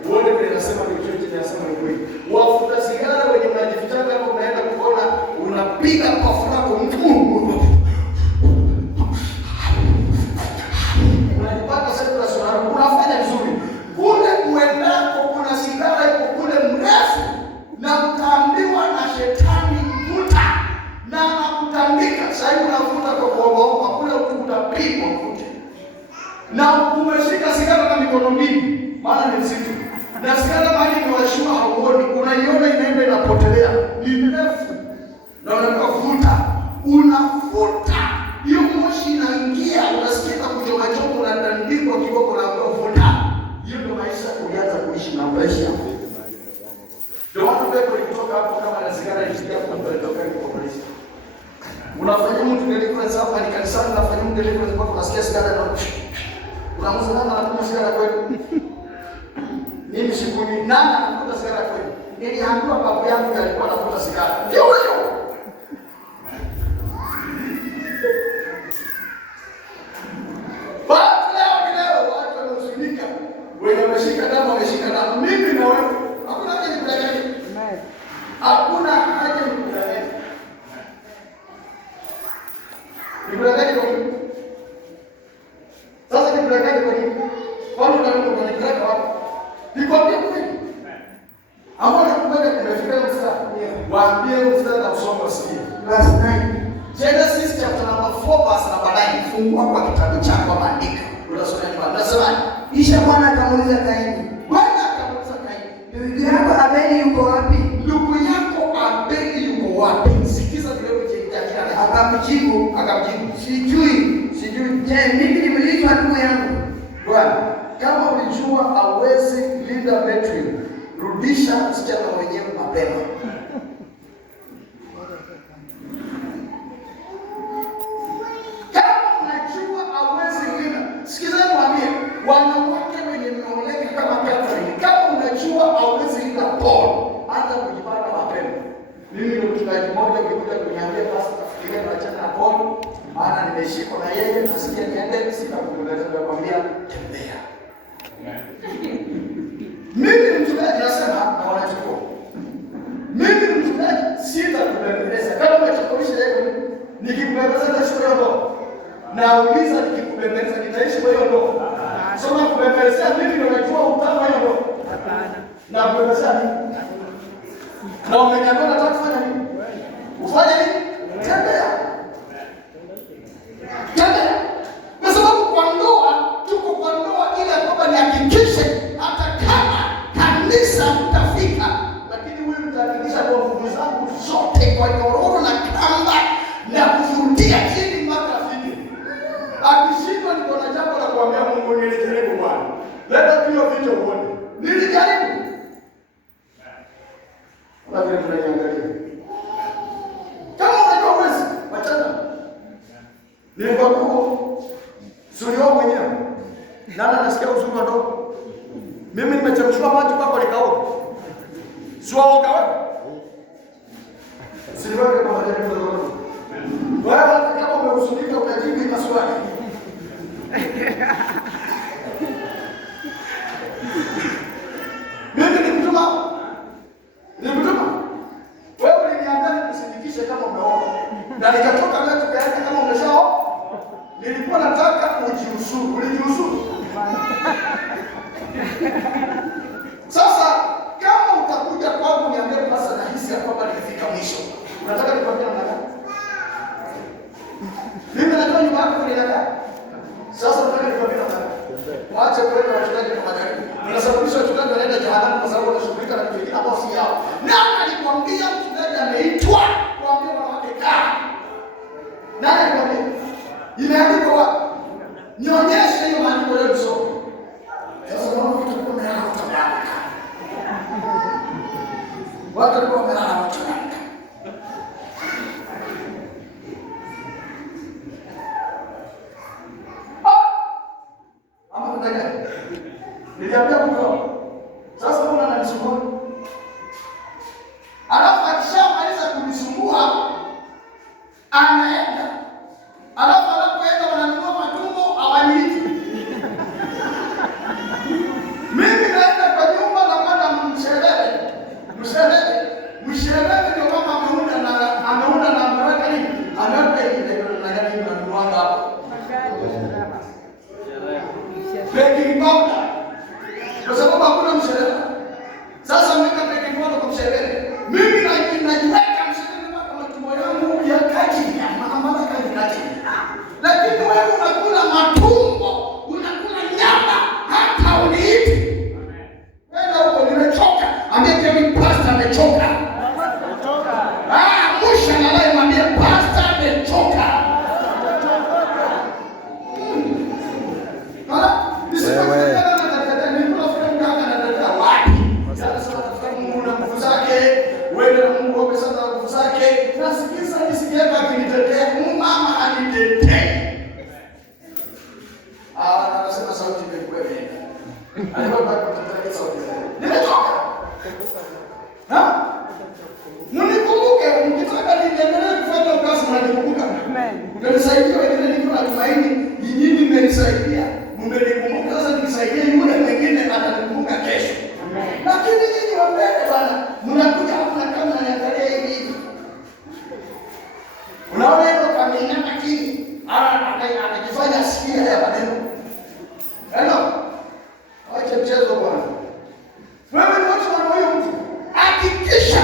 uone vile nasema ni chochote nasema ni kweli. Wafuta sigara wenye mnajifitanga hapo unaenda kuona unapiga kwa furaha mtu. Unajipata sasa sana unafanya vizuri. Kule uendako kuna sigara iko kule mrefu na utaambiwa na shetani vuta na anakutandika. Sasa unavuta kwa kuomba kule utapigwa kute. Na umeshika sigara na mikono mbili, maana ni mzito. Na sigara mahali imewashua hauoni, unaiona inaenda inapotelea. Ni ndefu. Na unavuta. Unavuta. Hiyo moshi inaingia, unasikia kuchoka choka unatandikwa kiboko na kuvuta. Hiyo ndio maisha ulianza kuishi na maisha. deliverance hapa ni kanisani nafanya deliverance kwa kunasikia sigara na unamuza nani anakunywa sigara kweli? Mimi sikuni nani anakunywa sigara kweli? Niliambiwa babu yangu alikuwa anakunywa sigara. Ndio hiyo. Leo watu wanahuzunika. Wenye wameshika damu, mimi na wewe. Hakuna haja nikudanganye. Hakuna haja nikudanganye. Nikudanganye kwa nini? Sasa nikudanganye kwa nini? Kwani unanipeleka wapi? Nikwambie kweli. Ambao nakumbeka kumefika mstari. Waambie mstari na usome usikie. Verse 9. Genesis chapter number 4 verse number 9. Fungua kwa kitabu chako maandika. Unasoma nini? Unasema Kisha Bwana akamuuliza Kaini, ndugu yako Abeli yuko wapi? Ndugu yako Abeli yuko wapi? Sikiza vile ulichokiakia. Akamjibu, sijui. Je, mimi nimelizwa ndugu yangu? Bwana, kama ulijua hawezi linda betri, rudisha msichana mwenyewe mapema. Kama unajua hawezi linda, sikiza niwaambie, wanawake wenye mnaoleka kama Catherine, kama unajua hawezi linda Paul, hata kujipanga mapema. Mimi ndio mchungaji mmoja ukikuja kuniambia basi nafikiria naachana na Paul, maana nimeshikwa na yeye, nasikia niende, sitakueleza kwambia tembea. Mimi ni mchungaji nasema na wanachukua. Mimi ni mchungaji sitakubembeleza. Kama umechukua yeye nikikubembeleza nitaishi kwa hiyo ndoa. Nauliza nikikubembeleza nitaishi kwa hiyo ndoa. Soma kubembeleza mimi ndio najua utamu hiyo ndoa. Hapana. Na kubembeleza nini? Na umeniambia nataka kufanya nini? Ufanye nini? Tembea. Tembea. Kwa sababu kwa ndoa tuko kwa ndoa ili kwamba nihakikishe hata kama kanisa mtafika, lakini wewe mtahakikisha kwa nguvu zangu zote kwa nyororo na kamba na kufutia chini mpaka afike. Akishindwa niko na jambo la kuambia Mungu, nilijaribu Bwana. Leta hiyo vitu uone. Nilijaribu. Na vile tunaiangalia. Kama unajua uwezi, wachana. Nilikwambia Surio mwenyewe. Nani anasikia uzuri wa ndoa? Mimi nimechemshwa maji kwako nikaoga. Suoga wewe. Siwewe kama ndio ndoa. Wewe kama umehuzunika ukajibu maswali. Mimi nilikutuma. Wewe uliniambia nikusindikishe kama umeoga. Na nikatoka leo tukaenda kama umeshaoga. Nilikuwa nataka ujiusuru. Ulijiusuru? Sasa kama utakuja kwangu niambie pasa nahisi ya kwamba nilifika mwisho. Unataka nikwambie namna gani? Mimi najua nyumba yako ni nani? Sasa unataka nikwambie namna gani? Waache kwenda wachungaji kwa magari. Unasababisha wachungaji wanaenda jehanamu kwa sababu wanashughulika na vitu vingine ambavyo si yao. Nani alikwambia mchungaji ameitwa kuambia wanawake kaa? Nani alikwambia? Imeandikwa wapi? Nionyeshe hiyo maandiko leo nisome. Sasa naona vitu kwa mera kutabaka. Watu walikuwa wamelala kutabaka. Ama kutaka. Niliambia mtu sasa mbona ananisumbua? Alafu akishamaliza kunisumbua anaenda. Alafu anapoenda wananunua matumbo hawaniiti. Mimi naenda kwa nyumba na kwenda msherebe ndio kama ameunda na ameweka nini? Ameweka ile na gani mnanuanga hapo? Baking powder. Kwa sababu hakuna msherebe. Sasa mweka baking powder kwa msherebe. Mimi najiweka msherebe mpaka matumbo yangu ya kati ya mama kati. Lakini wewe unakula matumbo, unakula nyama, hata uniiti. Wewe huko nimechoka. Ambia Kevin pastor amechoka. Musha na leo mwambie pastor amechoka. Wewe. Mungu amesema nguvu zake. Nasikiza nisikieka akinitetea. Mama anitetee. Anasema sauti imekuwa imeenda. Alikuwa anataka sauti. Nimetoka. Mnikumbuke, mkitaka niendelee kufanya kazi mnanikumbuka. Amen. Mmenisaidia wengine, niko na tumaini nyinyi mmenisaidia. Mmenikumbuka, sasa nikisaidie yule mwingine atanikumbuka kesho. Amen. Lakini nyinyi wapende bana, mnakuja hapa kama mnaangalia hivi. Unaona hiyo kamera lakini anajifanya asikia haya maneno. Hello. Acha mchezo bwana. Wewe ni watu wa huyo mtu. Hakikisha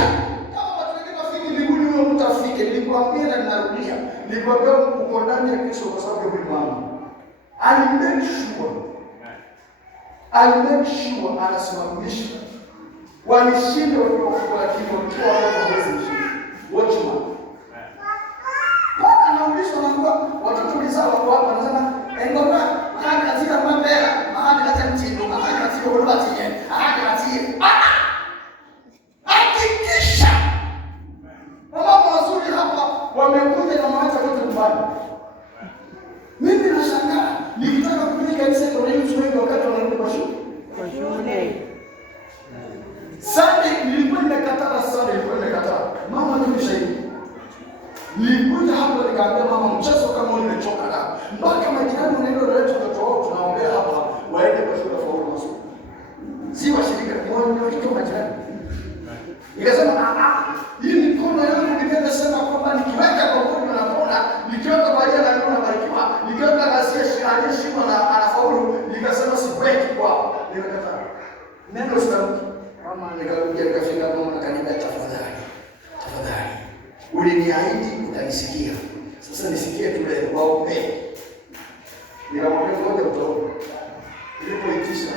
kama watu wengine wafike mbinguni wewe mtafike. Nilikwambia na ninarudia. Nilikwambia uko ndani ya Kristo kwa sababu ya mwili wangu. I make sure anasimamisha. Wanishinde waliokuwa lakini wakiwa hawezi kushinda. Watchman. Anaulizwa anakuwa watoto walizao wako hapa anasema engoma hata katika mapera hata katika mtindo hata katika urubati yeye hata katika hakikisha mama wazuri hapa wamekuja na maacha wote nyumbani. Mimi nashangaa nikitaka kupiga kanisa kwa nini mzuri wakati wanarudi kwa shule. Sunday nilikuwa nimekataa mama ni shahidi. Nilikuja hapa nikaambia mama mchezo kama nimechoka na mpaka majirani wanaenda leo watoto tunaombea hapa waende kwa shule faulu masomo. Si washirika ni watoto majirani. Nikasema hii mikono yangu nimesema kwamba nikiweka kwa Mungu napona, nikiweka kwa ajili ya Mungu nabarikiwa, nikiweka ghasia shima na anafaulu, nikasema siweki kwa. Nikakataa. Neno sitamki. Mama nikarudia nikafika mama akaniambia tafadhali. Uliniahidi utanisikia. Sasa nisikie tu leo waombe. Nikamwambia ngoja utaona. Nilipoitisha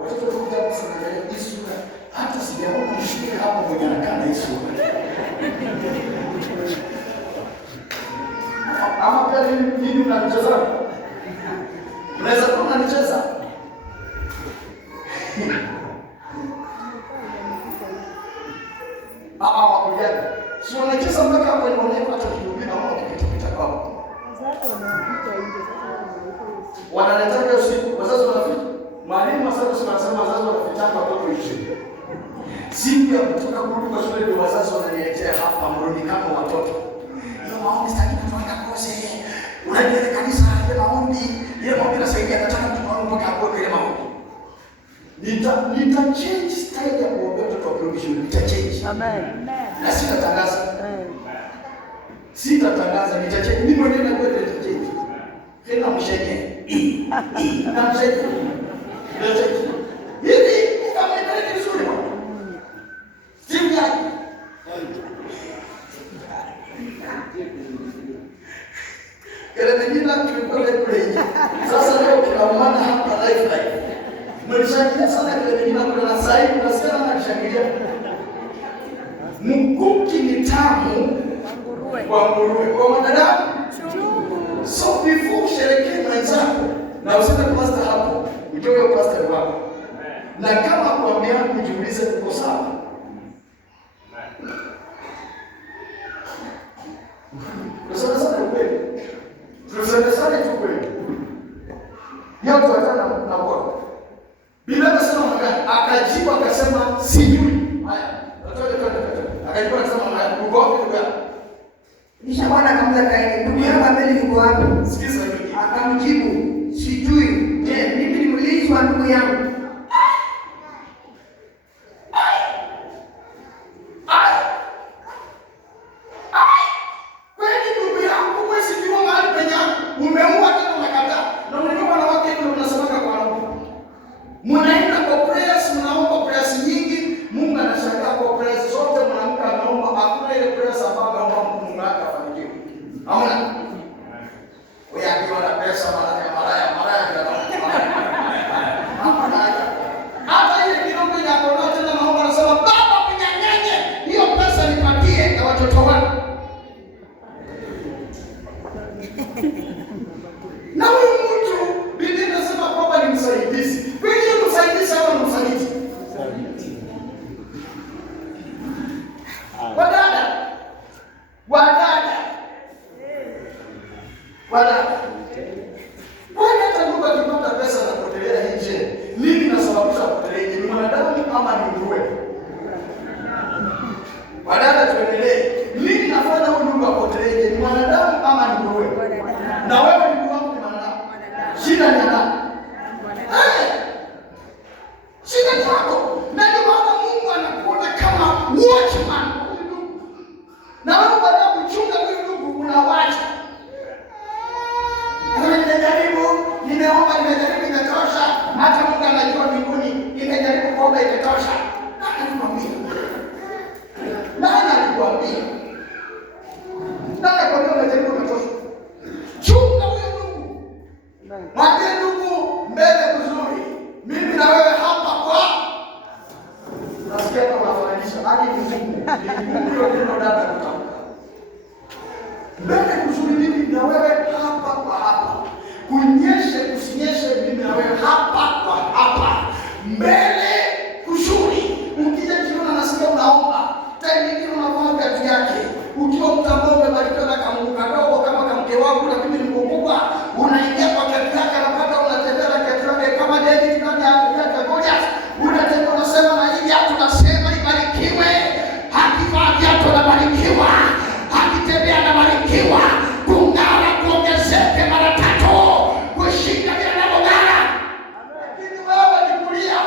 watoto wakakuja sana na Yesu hata sijaona mshike hapo mwenye anakaa Yesu. Ama pia nini unanicheza? Unaweza kuwa unanicheza? Wakujana. Si wanacheza mpaka hapo inaonekana hata kidogo na wao kipita kwao. Wanaletaga usiku, wazazi wanafika. Mwalimu sasa anasema wazazi wanafitanga watoto 20. Siku ya kutoka kurudi kwa shule ndio wazazi wananiletea hapa mrudi kama watoto. Hiyo maombi sitaki kutoka kose. Unaenda kanisa ile maombi, ile maombi nasaidia nataka tunaomba mpaka hapo ile maombi. Nita change style ya kuombea watoto wa kurudi shule. Nita change. Amen. Na sitatangaza. Sitatangaza, nitacheki. Mimi mwenyewe najua nitacheki. Tena mshenye. Na mshenye. Nitacheki. Hivi kama ni vizuri bwana. Timu yake. Kile mengine tulikuwa kule. Sasa leo tunaumana hapa live. Mlishangilia sana kile mengine kuna saa hii tunasema na kushangilia. Mkuki ni tamu kwa nguruwe, kwa mwanadamu chungu. So before usherekee mwenzako na usende pastor hapo, ujue pastor wako. Na kama kuambia kujiulize uko sawa. Tuseme sana kweli. Tuseme sana kweli. Yote watana na kwa. Bila kusema magani, akajibu akasema sijui. Haya, akajibu akasema uko wapi ndugu yangu? Kisha Bwana akamwambia Kaini, ndugu yangu Abeli yuko wapi? Sikiza hivi. Akamjibu, sijui. Je, mimi ni mlinzi wa ndugu yangu? Kwani ndugu yangu wewe sijui mahali penye umeua tena unakataa. Na unajua wanawake ndio mnasemanga kwa Mungu. Mnaenda kwa prayers, mnaomba prayers nyingi, Mungu anashangaa kwa prayers zote mnaamka anaomba, hakuna ile prayers ambayo anaomba Mungu wake afanikiwe. Hamna. Wewe akiwa na pesa mara ya ndio. Hamna. Nasikia kama unafananisha hadi mzungu. Ndio dada kutamka. Mbele kusudi mimi na wewe hapa kwa hapa. Kunyeshe kusinyeshe mimi na wewe hapa kwa hapa. Mbele kusudi. Ukija jiona nasikia unaomba. Tena nyingine unavaa kati yake. Ukiwa mtambao umebarikiwa na kamungu kadogo kama kamke wangu lakini ni mkubwa, unaingia kwa kati yake unapata unatembea na kati yake kama David ndani ya Goliath. Unatembea unasema na hivi hatu nasema ibarikiwe. Hakivaa viatu anabarikiwa. Hakitembea anabarikiwa. Kung'ara kuongezeke mara 3. Kushinda bila nalogara. Lakini wewe ni kulia.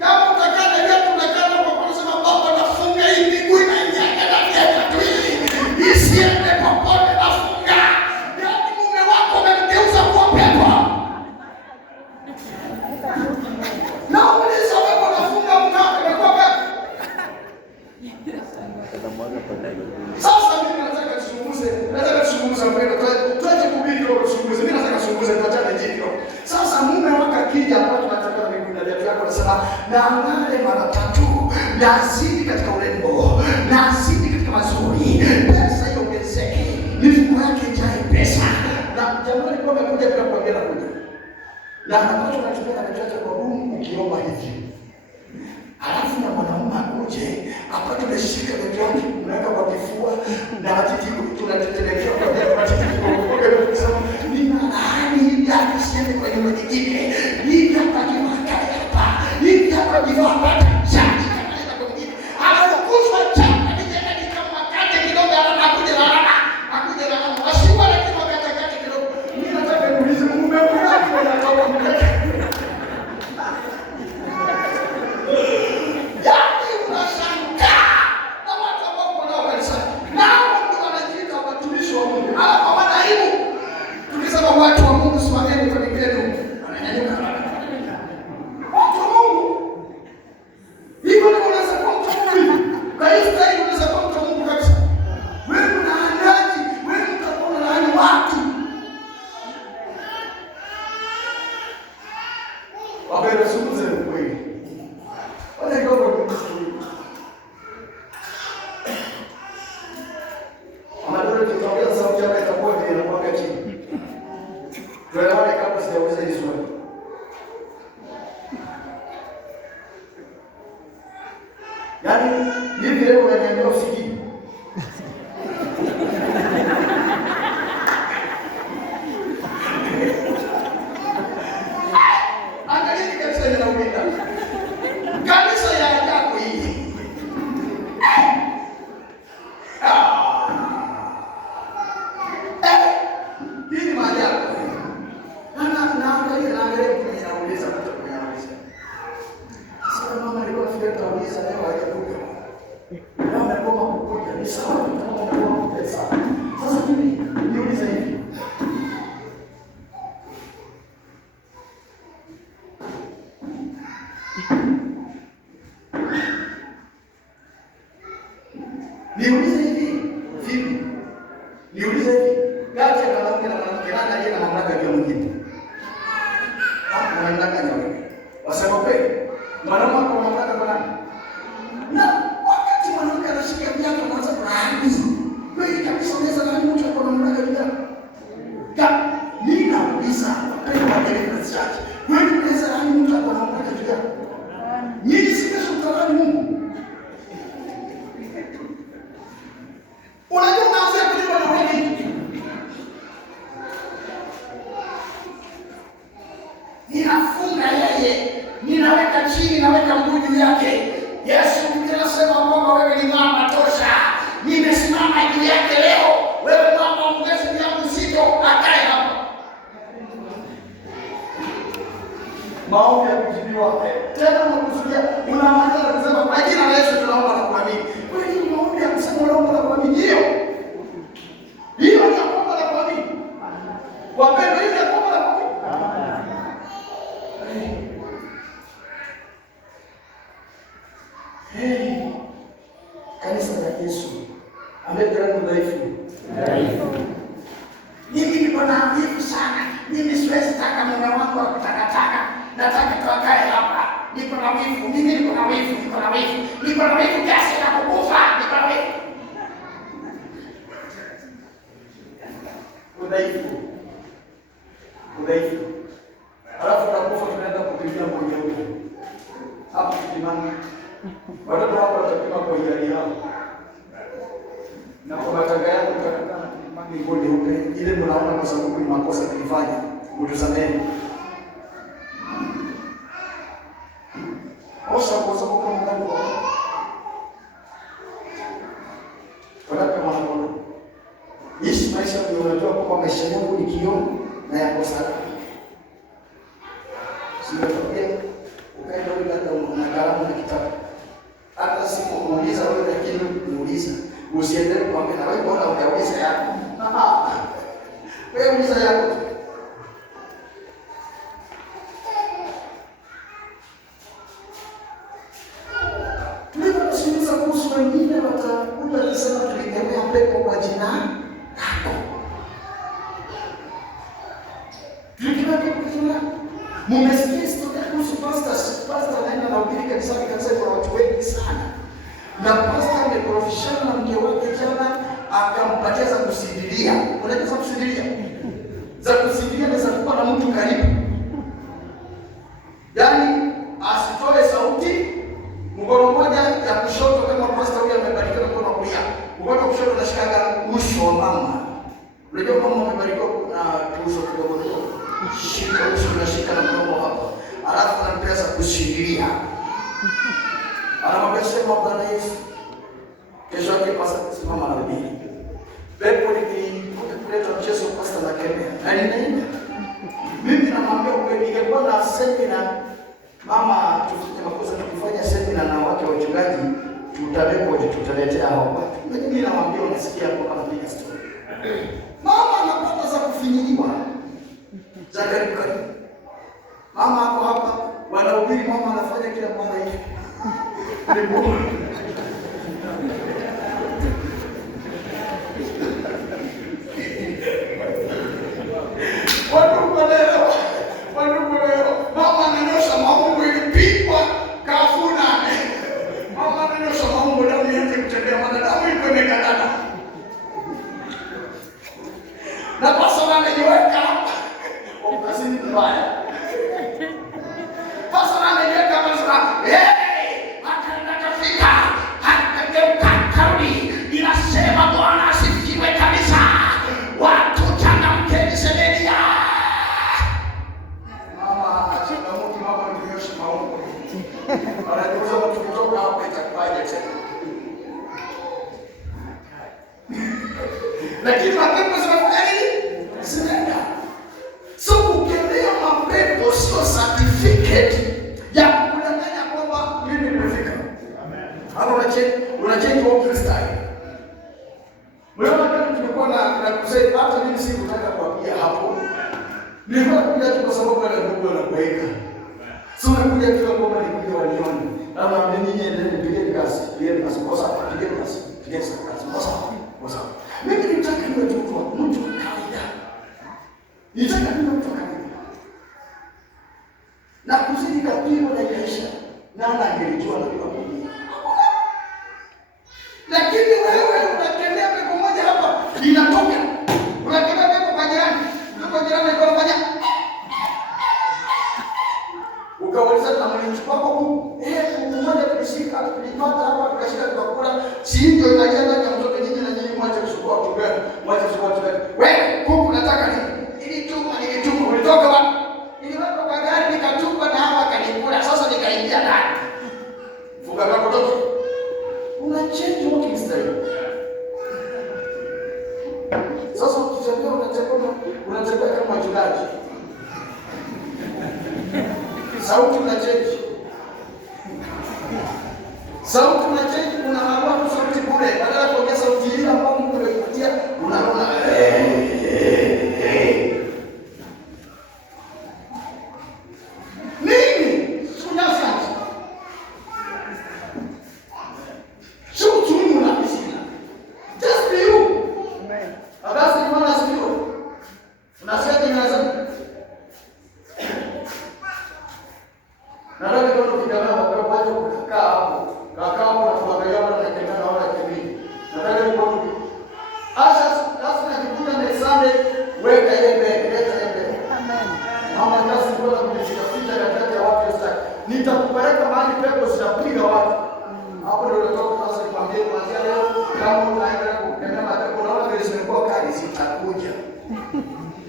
Kama utakana viatu unakana kwa kusema baba nafunga hii miguu inaingia ndani ya viatu hili. Isiende popote nafunga. Yaani mume wako umemgeuza kuwa pepo. Na uliza wewe unafunga mkao umekuwa pepo. Sasa mimi nataka tuzungumze mpendo. Tuache kubidi kwa kuzungumza. Mimi nataka tuzungumze tuachane jiko. Sasa mume wako akija hapo tunataka miguu na viatu yako anasema na ng'are mara 3. Na azidi katika urembo. Na azidi katika mazuri. Pesa iongezeke. Mifuko yake ijae pesa. Na jambo liko amekuja bila kuambia na kuja. Na anapotoka tunachukua na kitu kwa Mungu ukiomba hivi. Halafu na mwanamume akuje apate umeshika ndio yake unaweka kwa kifua na atiti tunatetemekea kwa matiti kwa kusema nina hali hivi hata siende kwa nyumba nyingine hivi hapa kiwaka hapa hivi hapa kiwaka chati kama kwa mwingine anakufa chapa nijeni kama kate kidogo anakuja na wasiwa lakini wakati kate kidogo mimi nataka niulize mume wangu anatoka mkate. Watu wa Mungu simameni kwa miguu yenu. Wananyanyuka haraka. Watu wa Mungu. Hivyo ndio unaweza kuwa mtu wa Mungu. Kwa hiyo sasa unaweza kuwa mtu wa Mungu kabisa. Wewe unaandaji, wewe utakuwa unalaani watu. Wapenda zungumze ukweli. Wale ndio kumsikia. Amadoro tukaongeza sauti yake itakuwa ndio inakuwa chini. Tuelewane kabla sijauliza hili swali. Yaani hivi leo unaniambia usikii. Angalia kanisa linaupita. Kanisa ya ajabu hii. Hii ni maajabu. Naangalia mtu anauliza mtu anauliza. Sasa mama alikuwa afika kauliza leo hajakuja. Leo amekoma kukuja. Ni sawa tutamwona kwa pesa. Sasa mimi niulize hivi. Niulize hivi. Vipi? Niulize hivi. Kati ya mwanamke na mwanamke nani aliye na mamlaka juu ya mwingine? Mamlaka ni wewe. Wasema kweli? Mwanamke ana mamlaka kwa nani? Na wakati mwanamke anashika viatu anaanza kuharibu. Kweli kabisa unaweza na mtu kwa mamlaka juu yako. Mimi nauliza wapendwa wa Biblia chake. Kweli unaweza na mtu kwa mamlaka juu yako? Nyinyi si kesho mtalani Mungu. Unajua unaanza kulipa na wewe. Ninafunga yeye, ninaweka chini, naweka mguu juu yake. Yesu anasema kwamba wewe ni mama tosha. Nimesimama juu yake leo. Wewe mama ongeze yangu zito akae hapa. Maombi ya kujibiwa. Tena unakusudia unaanza kusema kwa jina la Yesu tunaomba na kuamini. Wewe ni maombi ya kusema unaomba na kuamini hiyo. Hiyo ni kuomba na kuamini. Wapendwa hiyo ni kuomba na kuamini. Kanisa la Yesu amekuwa dhaifu. Mimi niko na nguvu sana. Mimi siwezi taka mume wangu akutakataka. Nataka tuakae hapa. niko na wivu, mimi niko na wivu kiasi cha kukufa, niko na wivu. Udhaifu. Alafu tunakufa tunaenda kupigia mmoja huko. Hapo kimani. Watoto wako watapima kwa hiari yao. Na kwa matanga yako tutakutana kimani ngoni huko. Ile mnaona kwa sababu ni makosa tulifanya. Utusamehe. Osha kwa sababu kwa Mungu. Wanataka mwanadamu. Ishi maisha unajua kwa maisha yangu ni kioo na yako salama. Sio ukaenda wewe hata na kalamu na kitabu. Hata simuuliza wewe lakini muuliza. Usiendelee kuambia na wewe bora unauliza yako. Wewe uliza yako. Tunaposikiliza kuhusu wengine watakuja kusema tulikemea pepo kwa jina lako. Mumesikia historia kuhusu pastor anaenda na ubiri kanisani, kanisa kwa watu wengi sana. Na pastor amekorofishana na mke wake jana, akampatia za kusidilia. Unajua za kusidilia? Za kusidilia ni za kuwa na mtu karibu. Yaani asitoe sauti, mkono mmoja ya kushoto kama pastor huyu amebarikiwa mkono wa kulia. Mkono wa kushoto unashikaga uso wa mama. Unajua mama amebarikiwa na uso kidogo kidogo. Shika uso unashika na mdomo hapa. Alafu anampesa kushikilia. Anamwambia sema Bwana Yesu. Kesho yake pasa kusimama na Biblia. Pepo kuleta mchezo pasta na kemea. Na ninaenda. Mimi namwambia ukweli, ingekuwa na semina mama tufanye makosa tukifanya semina na watu wachungaji tutaletea hao watu. Mimi namwambia unasikia kwa anapiga story. Mama anapata za kufinyiliwa. Za karibu. Mama hapo hapa wanahubiri, mama anafanya kila mara hivi. Watu leo. Mama ananyosha maungo ilipigwa kafuna. Mama ananyosha maungo damu ianze kutembea, maana damu iko imekatana. Na pasa amejiweka kwa kazi mbaya. Pasa amejiweka kama atakafika hatageuka kauli inasema Bwana asifiwe kabisa. Watu changamkeni semeni. Mama achangamuki, mama ndiosha maungo. Anajua watu kutoka hapa itakuwaje tena. Lakini mapepo zinafanya nini? Zinaenda. So ukemea mapepo sio certificate ya kudanganya kwamba mimi nimefika. Amen. Hapo unachange walking style. Wewe kama tumekuwa na kusema hata mimi sikutaka kuapia hapo. Nilikuwa kuja tu kwa sababu ya ndugu anakuweka. So nakuja tu kwa sababu nilikuja waliona. Ama mimi niendelee nipige kazi. Pige kazi kwa sababu pige kazi. Pige kazi kwa sababu. Mimi nitaka niwe mtu wa kawaida. Nitaka niwe mtu wa kawaida. Na kuzidi kapimo na maisha. Nana angelijua na kwa Mungu. Lakini wewe unakemea pepo moja hapa, linatoka. Unakemea pepo kwa jirani. Pepo jirani alikuwa anafanya. Ukawaliza na mlinzi wako huko. Mungu mmoja tulishika, tulipata hapa tukashika tukakula. Si ndio inaja ndani ya mtoto nyinyi na nyinyi mwache kuchukua tugani. Mwache kuchukua tugani. Wewe huku nataka nini? Nilituma ulitoka wapi? Niliweka kwa gari nikatupa na hapa kanikula. Sasa nikaingia ndani. Funga kwa kutoka. Una change walking style. Sasa ukitembea unatembea kama mchungaji. Sauti una change. Sauti una change, unahawa sauti bure. Badala ya kuongea sauti ile ambayo Mungu amekupatia, unaona nini? Sunasa. Shoot you na pisina. Just be you. Amen. Abasi ni mwana sio. Unasema ni lazima. Nataka kuona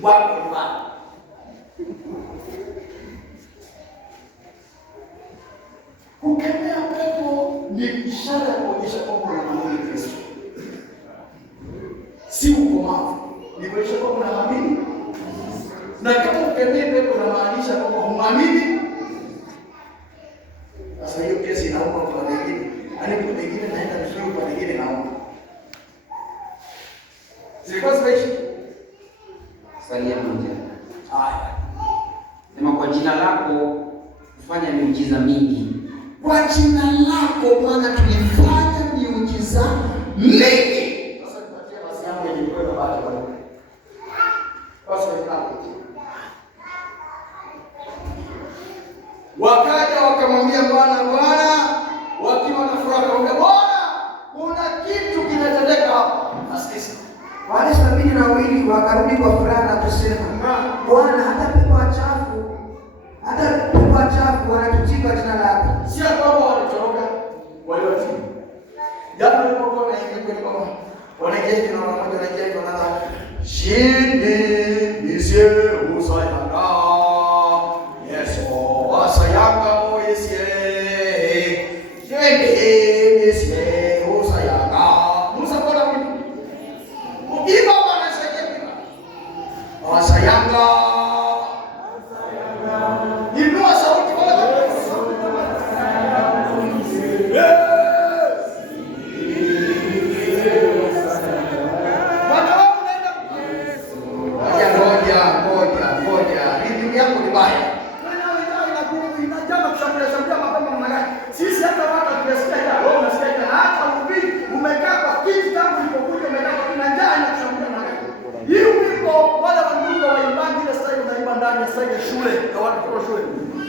wako ni wako. Kukemea pepo ni ishara ya kuonyesha kwamba unamwamini Kristo. Si ukomavu, ni kuonyesha kwamba unamwamini. Na kama ukemea pepo unamaanisha kwamba humwamini, sasa hiyo kesi inauma kwa wengine. Yaani kwa wengine naenda vizuri, kwa wengine nauma. Zilikuwa zinaishi. Salia moja. Haya. Sema kwa jina lako fanya miujiza mingi. Kwa jina lako Bwana tulifanya miujiza mingi. Sasa nipatie basi yangu yenye kwenda baada ya. Basi nikapo. Wakaja wakamwambia Bwana, wakiwa na furaha wakamwambia Bwana, kuna kitu kinatendeka hapa. Nasikia. Wale 72 wakarudi kwa furaha na kusema, Bwana, hata pepo wachafu wanatutii kwa jina lako. Si kwamba walitoroka, waliwatii. Japo walipokuwa wanaingia kwenye boma, wanaingia na mmoja anaingia kwa nani? Shindi nisie usayanga. Yesu wasayanga oyesie. Shindi nisie usayanga. Musa kwa nini? Ukiwa wanasaidia pia. Wasayanga. Inua sauti moja. Ngoja. Hili yangu ni baya. Inajama kushambulia mapema namna gani? Sisi hata watu tunasikia wewe unasikia hata ubiri umekaa kwa kiti tangu ulipokuja umekaa kwa kina njaa na kushambulia namna gani? Hii wimbo wale wandugu waimbaji ile sasa unaimba ndani ya sasa shule ya watu kwa shule.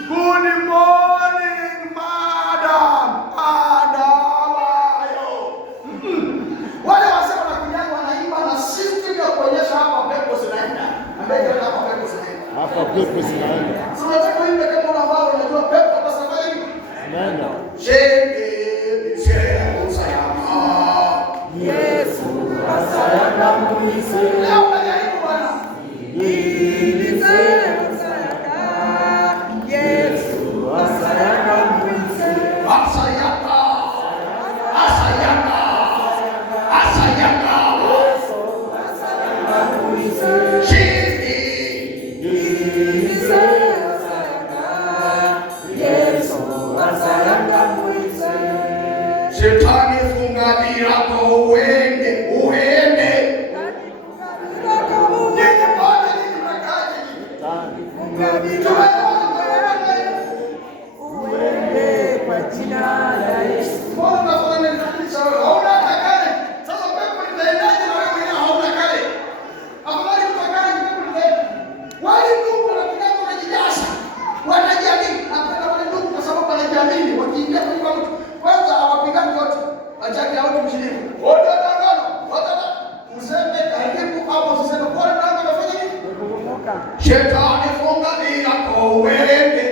Good morning madam. Adawayo. Wale wasema na kujangu wanaimba na system ya kuonyesha hapa pepo zinaenda. Ambaye hapa pepo zinaenda. Hapa pepo zinaenda. Sasa unataka uimbe kama unavaa unajua pepo kwa sababu nini? Zinaenda. Yesu asayanga mwise. Leo unajaribu bwana. Yesu asayanga mwise. Asayanga. Yesu asayanga mwise. Yesu asayanga mwise. Shetani funga dirako uende. Nini bwana nini mnakaje? Funga uende kwa jina la Yesu. Mbona unafanya nini sawa? Hauna kale. Sasa pepo litaendaje na wewe mwenyewe hauna kale? Afadhali kutakale pepo litaenda. Wale ndugu wanapiga wanajijasa. Wanajiamini. Napenda wale ndugu kwa sababu wanajiamini. Wakiingia kwa mtu kwanza hawapigani wote. Achake hao mshiriki. Wote wanagano. Useme karibu hapo useme kwa nini unafanya nini? Shetani funga dirako uende.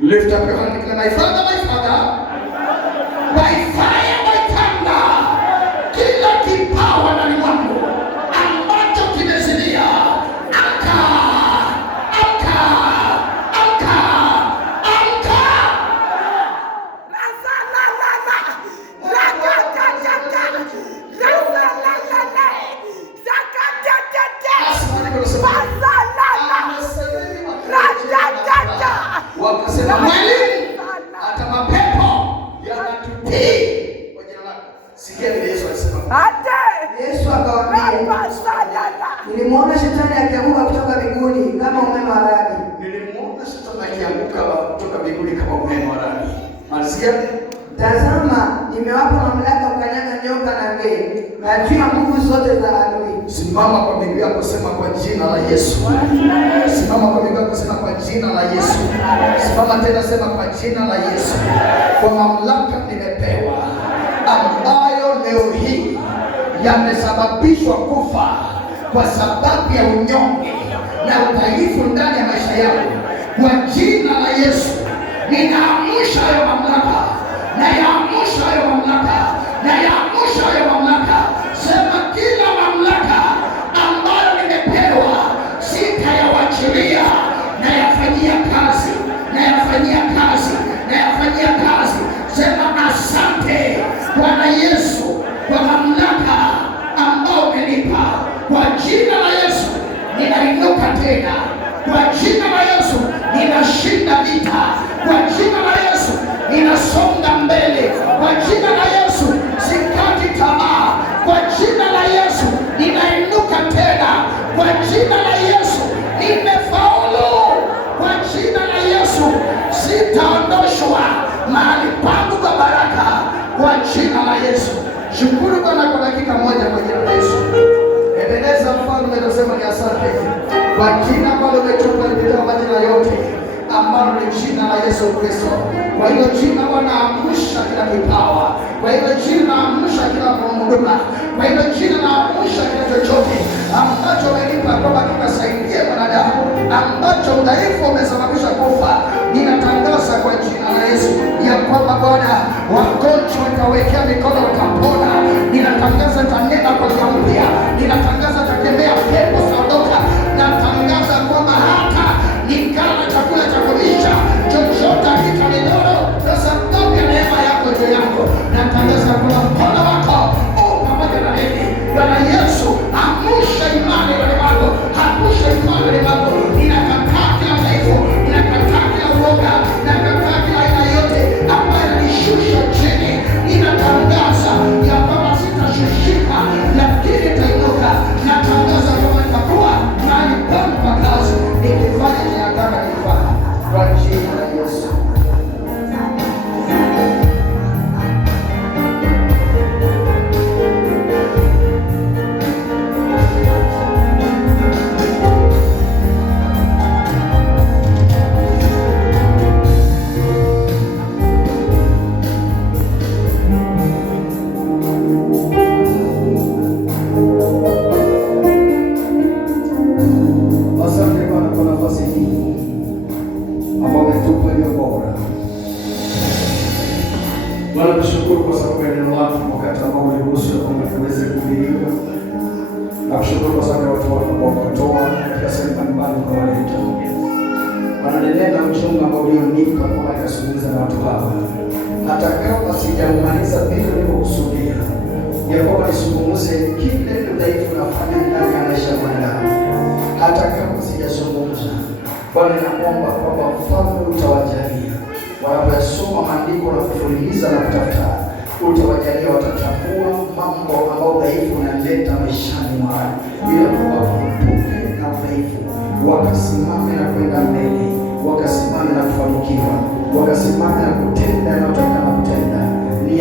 Lift up your hand and declare, my Father, by fire, by thunder, kila kipawa ndani mwangu ambacho kimezidia, amka. Wakasema mwalimu, hata mapepo yanatutii kwa jina lako. Sikia vile Yesu alisema. Yesu akawaambia, nilimwona shetani akianguka kutoka mbinguni kama umeme wa radi. Nilimwona shetani akianguka kutoka mbinguni kama umeme wa radi. Malizia. Tazama, nimewapa mamlaka kanage na juu ya nguvu zote za adui. Simama kwa miguu yako, sema kwa jina la Yesu. Simama kwa miguu yako, sema kwa jina la Yesu. Simama tena, sema kwa jina la Yesu. Kwa mamlaka nimepewa ambayo leo hii yamesababishwa kufa kwa sababu ya unyonge na udhaifu ndani ya maisha yangu, kwa jina la Yesu ninaamusha hayo mamlaka, nayaamusha hayo mamlaka, nayaamusha hayo mamlaka. Sema kila mamlaka ambayo nimepewa sitayawachilia, nayafanyia kazi, nayafanyia kazi, nayafanyia kazi. Sema asante Bwana Yesu kwa mamlaka ambao umenipa. Kwa jina la Yesu ninainuka tena, kwa jina la Yesu ninashinda vita, kwa jina la Yesu ninasonga mbele, kwa jina la Yesu sikati tamaa, kwa jina la Yesu ninainuka tena, kwa jina la Yesu nimefaulu, kwa jina la Yesu sitaondoshwa mahali pangu pa baraka, kwa jina la Yesu. Shukuru Bwana kwa dakika moja kwa jina la Yesu. Ebeneza mfalme anasema ni asante kwa jina ambalo umetupa lipitao majina yote, ambalo ni jina la Yesu Kristo. Kwa hilo jina Bwana amsha kila kipawa, kwa hilo jina amsha kila huduma, kwa hilo jina amsha kila chochote ambacho umenipa kwamba kitasaidie wanadamu, ambacho udhaifu umesababisha kufa. Ninatangaza kwa jina la Yesu ya kwamba Bwana, wagonjwa utawekea mikono watapona. Ninatangaza tanena kwa lugha mpya, ninatangaza tatembea pepo saondoka. Natangaza kwamba hata nikala chakula cha kulisha chochote kitanidhuru kwa sababu ya neema yako juu yako. Natangaza kwamba mkono wako pamoja na mimi. Bwana Yesu, amusha imani ndani mwako, amusha imani ndani mwako. Ninakataa kila dhaifu, ninakataa kila uoga, ninakataa kila aina yote ambayo inanishusha chini. Ninatangaza ya kwamba sitashushika, lakini nitainuka. Natangaza kwamba nitakuwa mahali pangu pa kazi, nikifanya ninataka nifanye kwa jina la Yesu. Asante Bwana kwa nafasi hii ambayo umetupa iliyo bora. Bwana, tushukuru kwa sababu ya neno lako wakati ambao uliruhusu kwamba tuweze kuhubiriwa. Na kushukuru kwa sababu ya watu wako ambao wametoa katika sehemu mbalimbali ukawaleta. Bwana, nenena mchungu ambao ulionipa kwamba nikazungumza na watu hawa, hata kama sijamaliza vile ulivyokusudia, ya kwamba nisungumuze kile udhaifu unafanya ndani ya maisha ya mwanadamu. Hata kama sijazungumza, Bwana, naomba kwamba mfalme utawajalia wanaposoma maandiko na kufululiza na kutafuta, utawajalia watatambua mambo ambayo udhaifu unaleta maishani mwao, bila kwamba kuepuke na udhaifu, wakasimame na kwenda mbele, wakasimame na kufanikiwa, wakasimame na kutenda na kutenda. Ni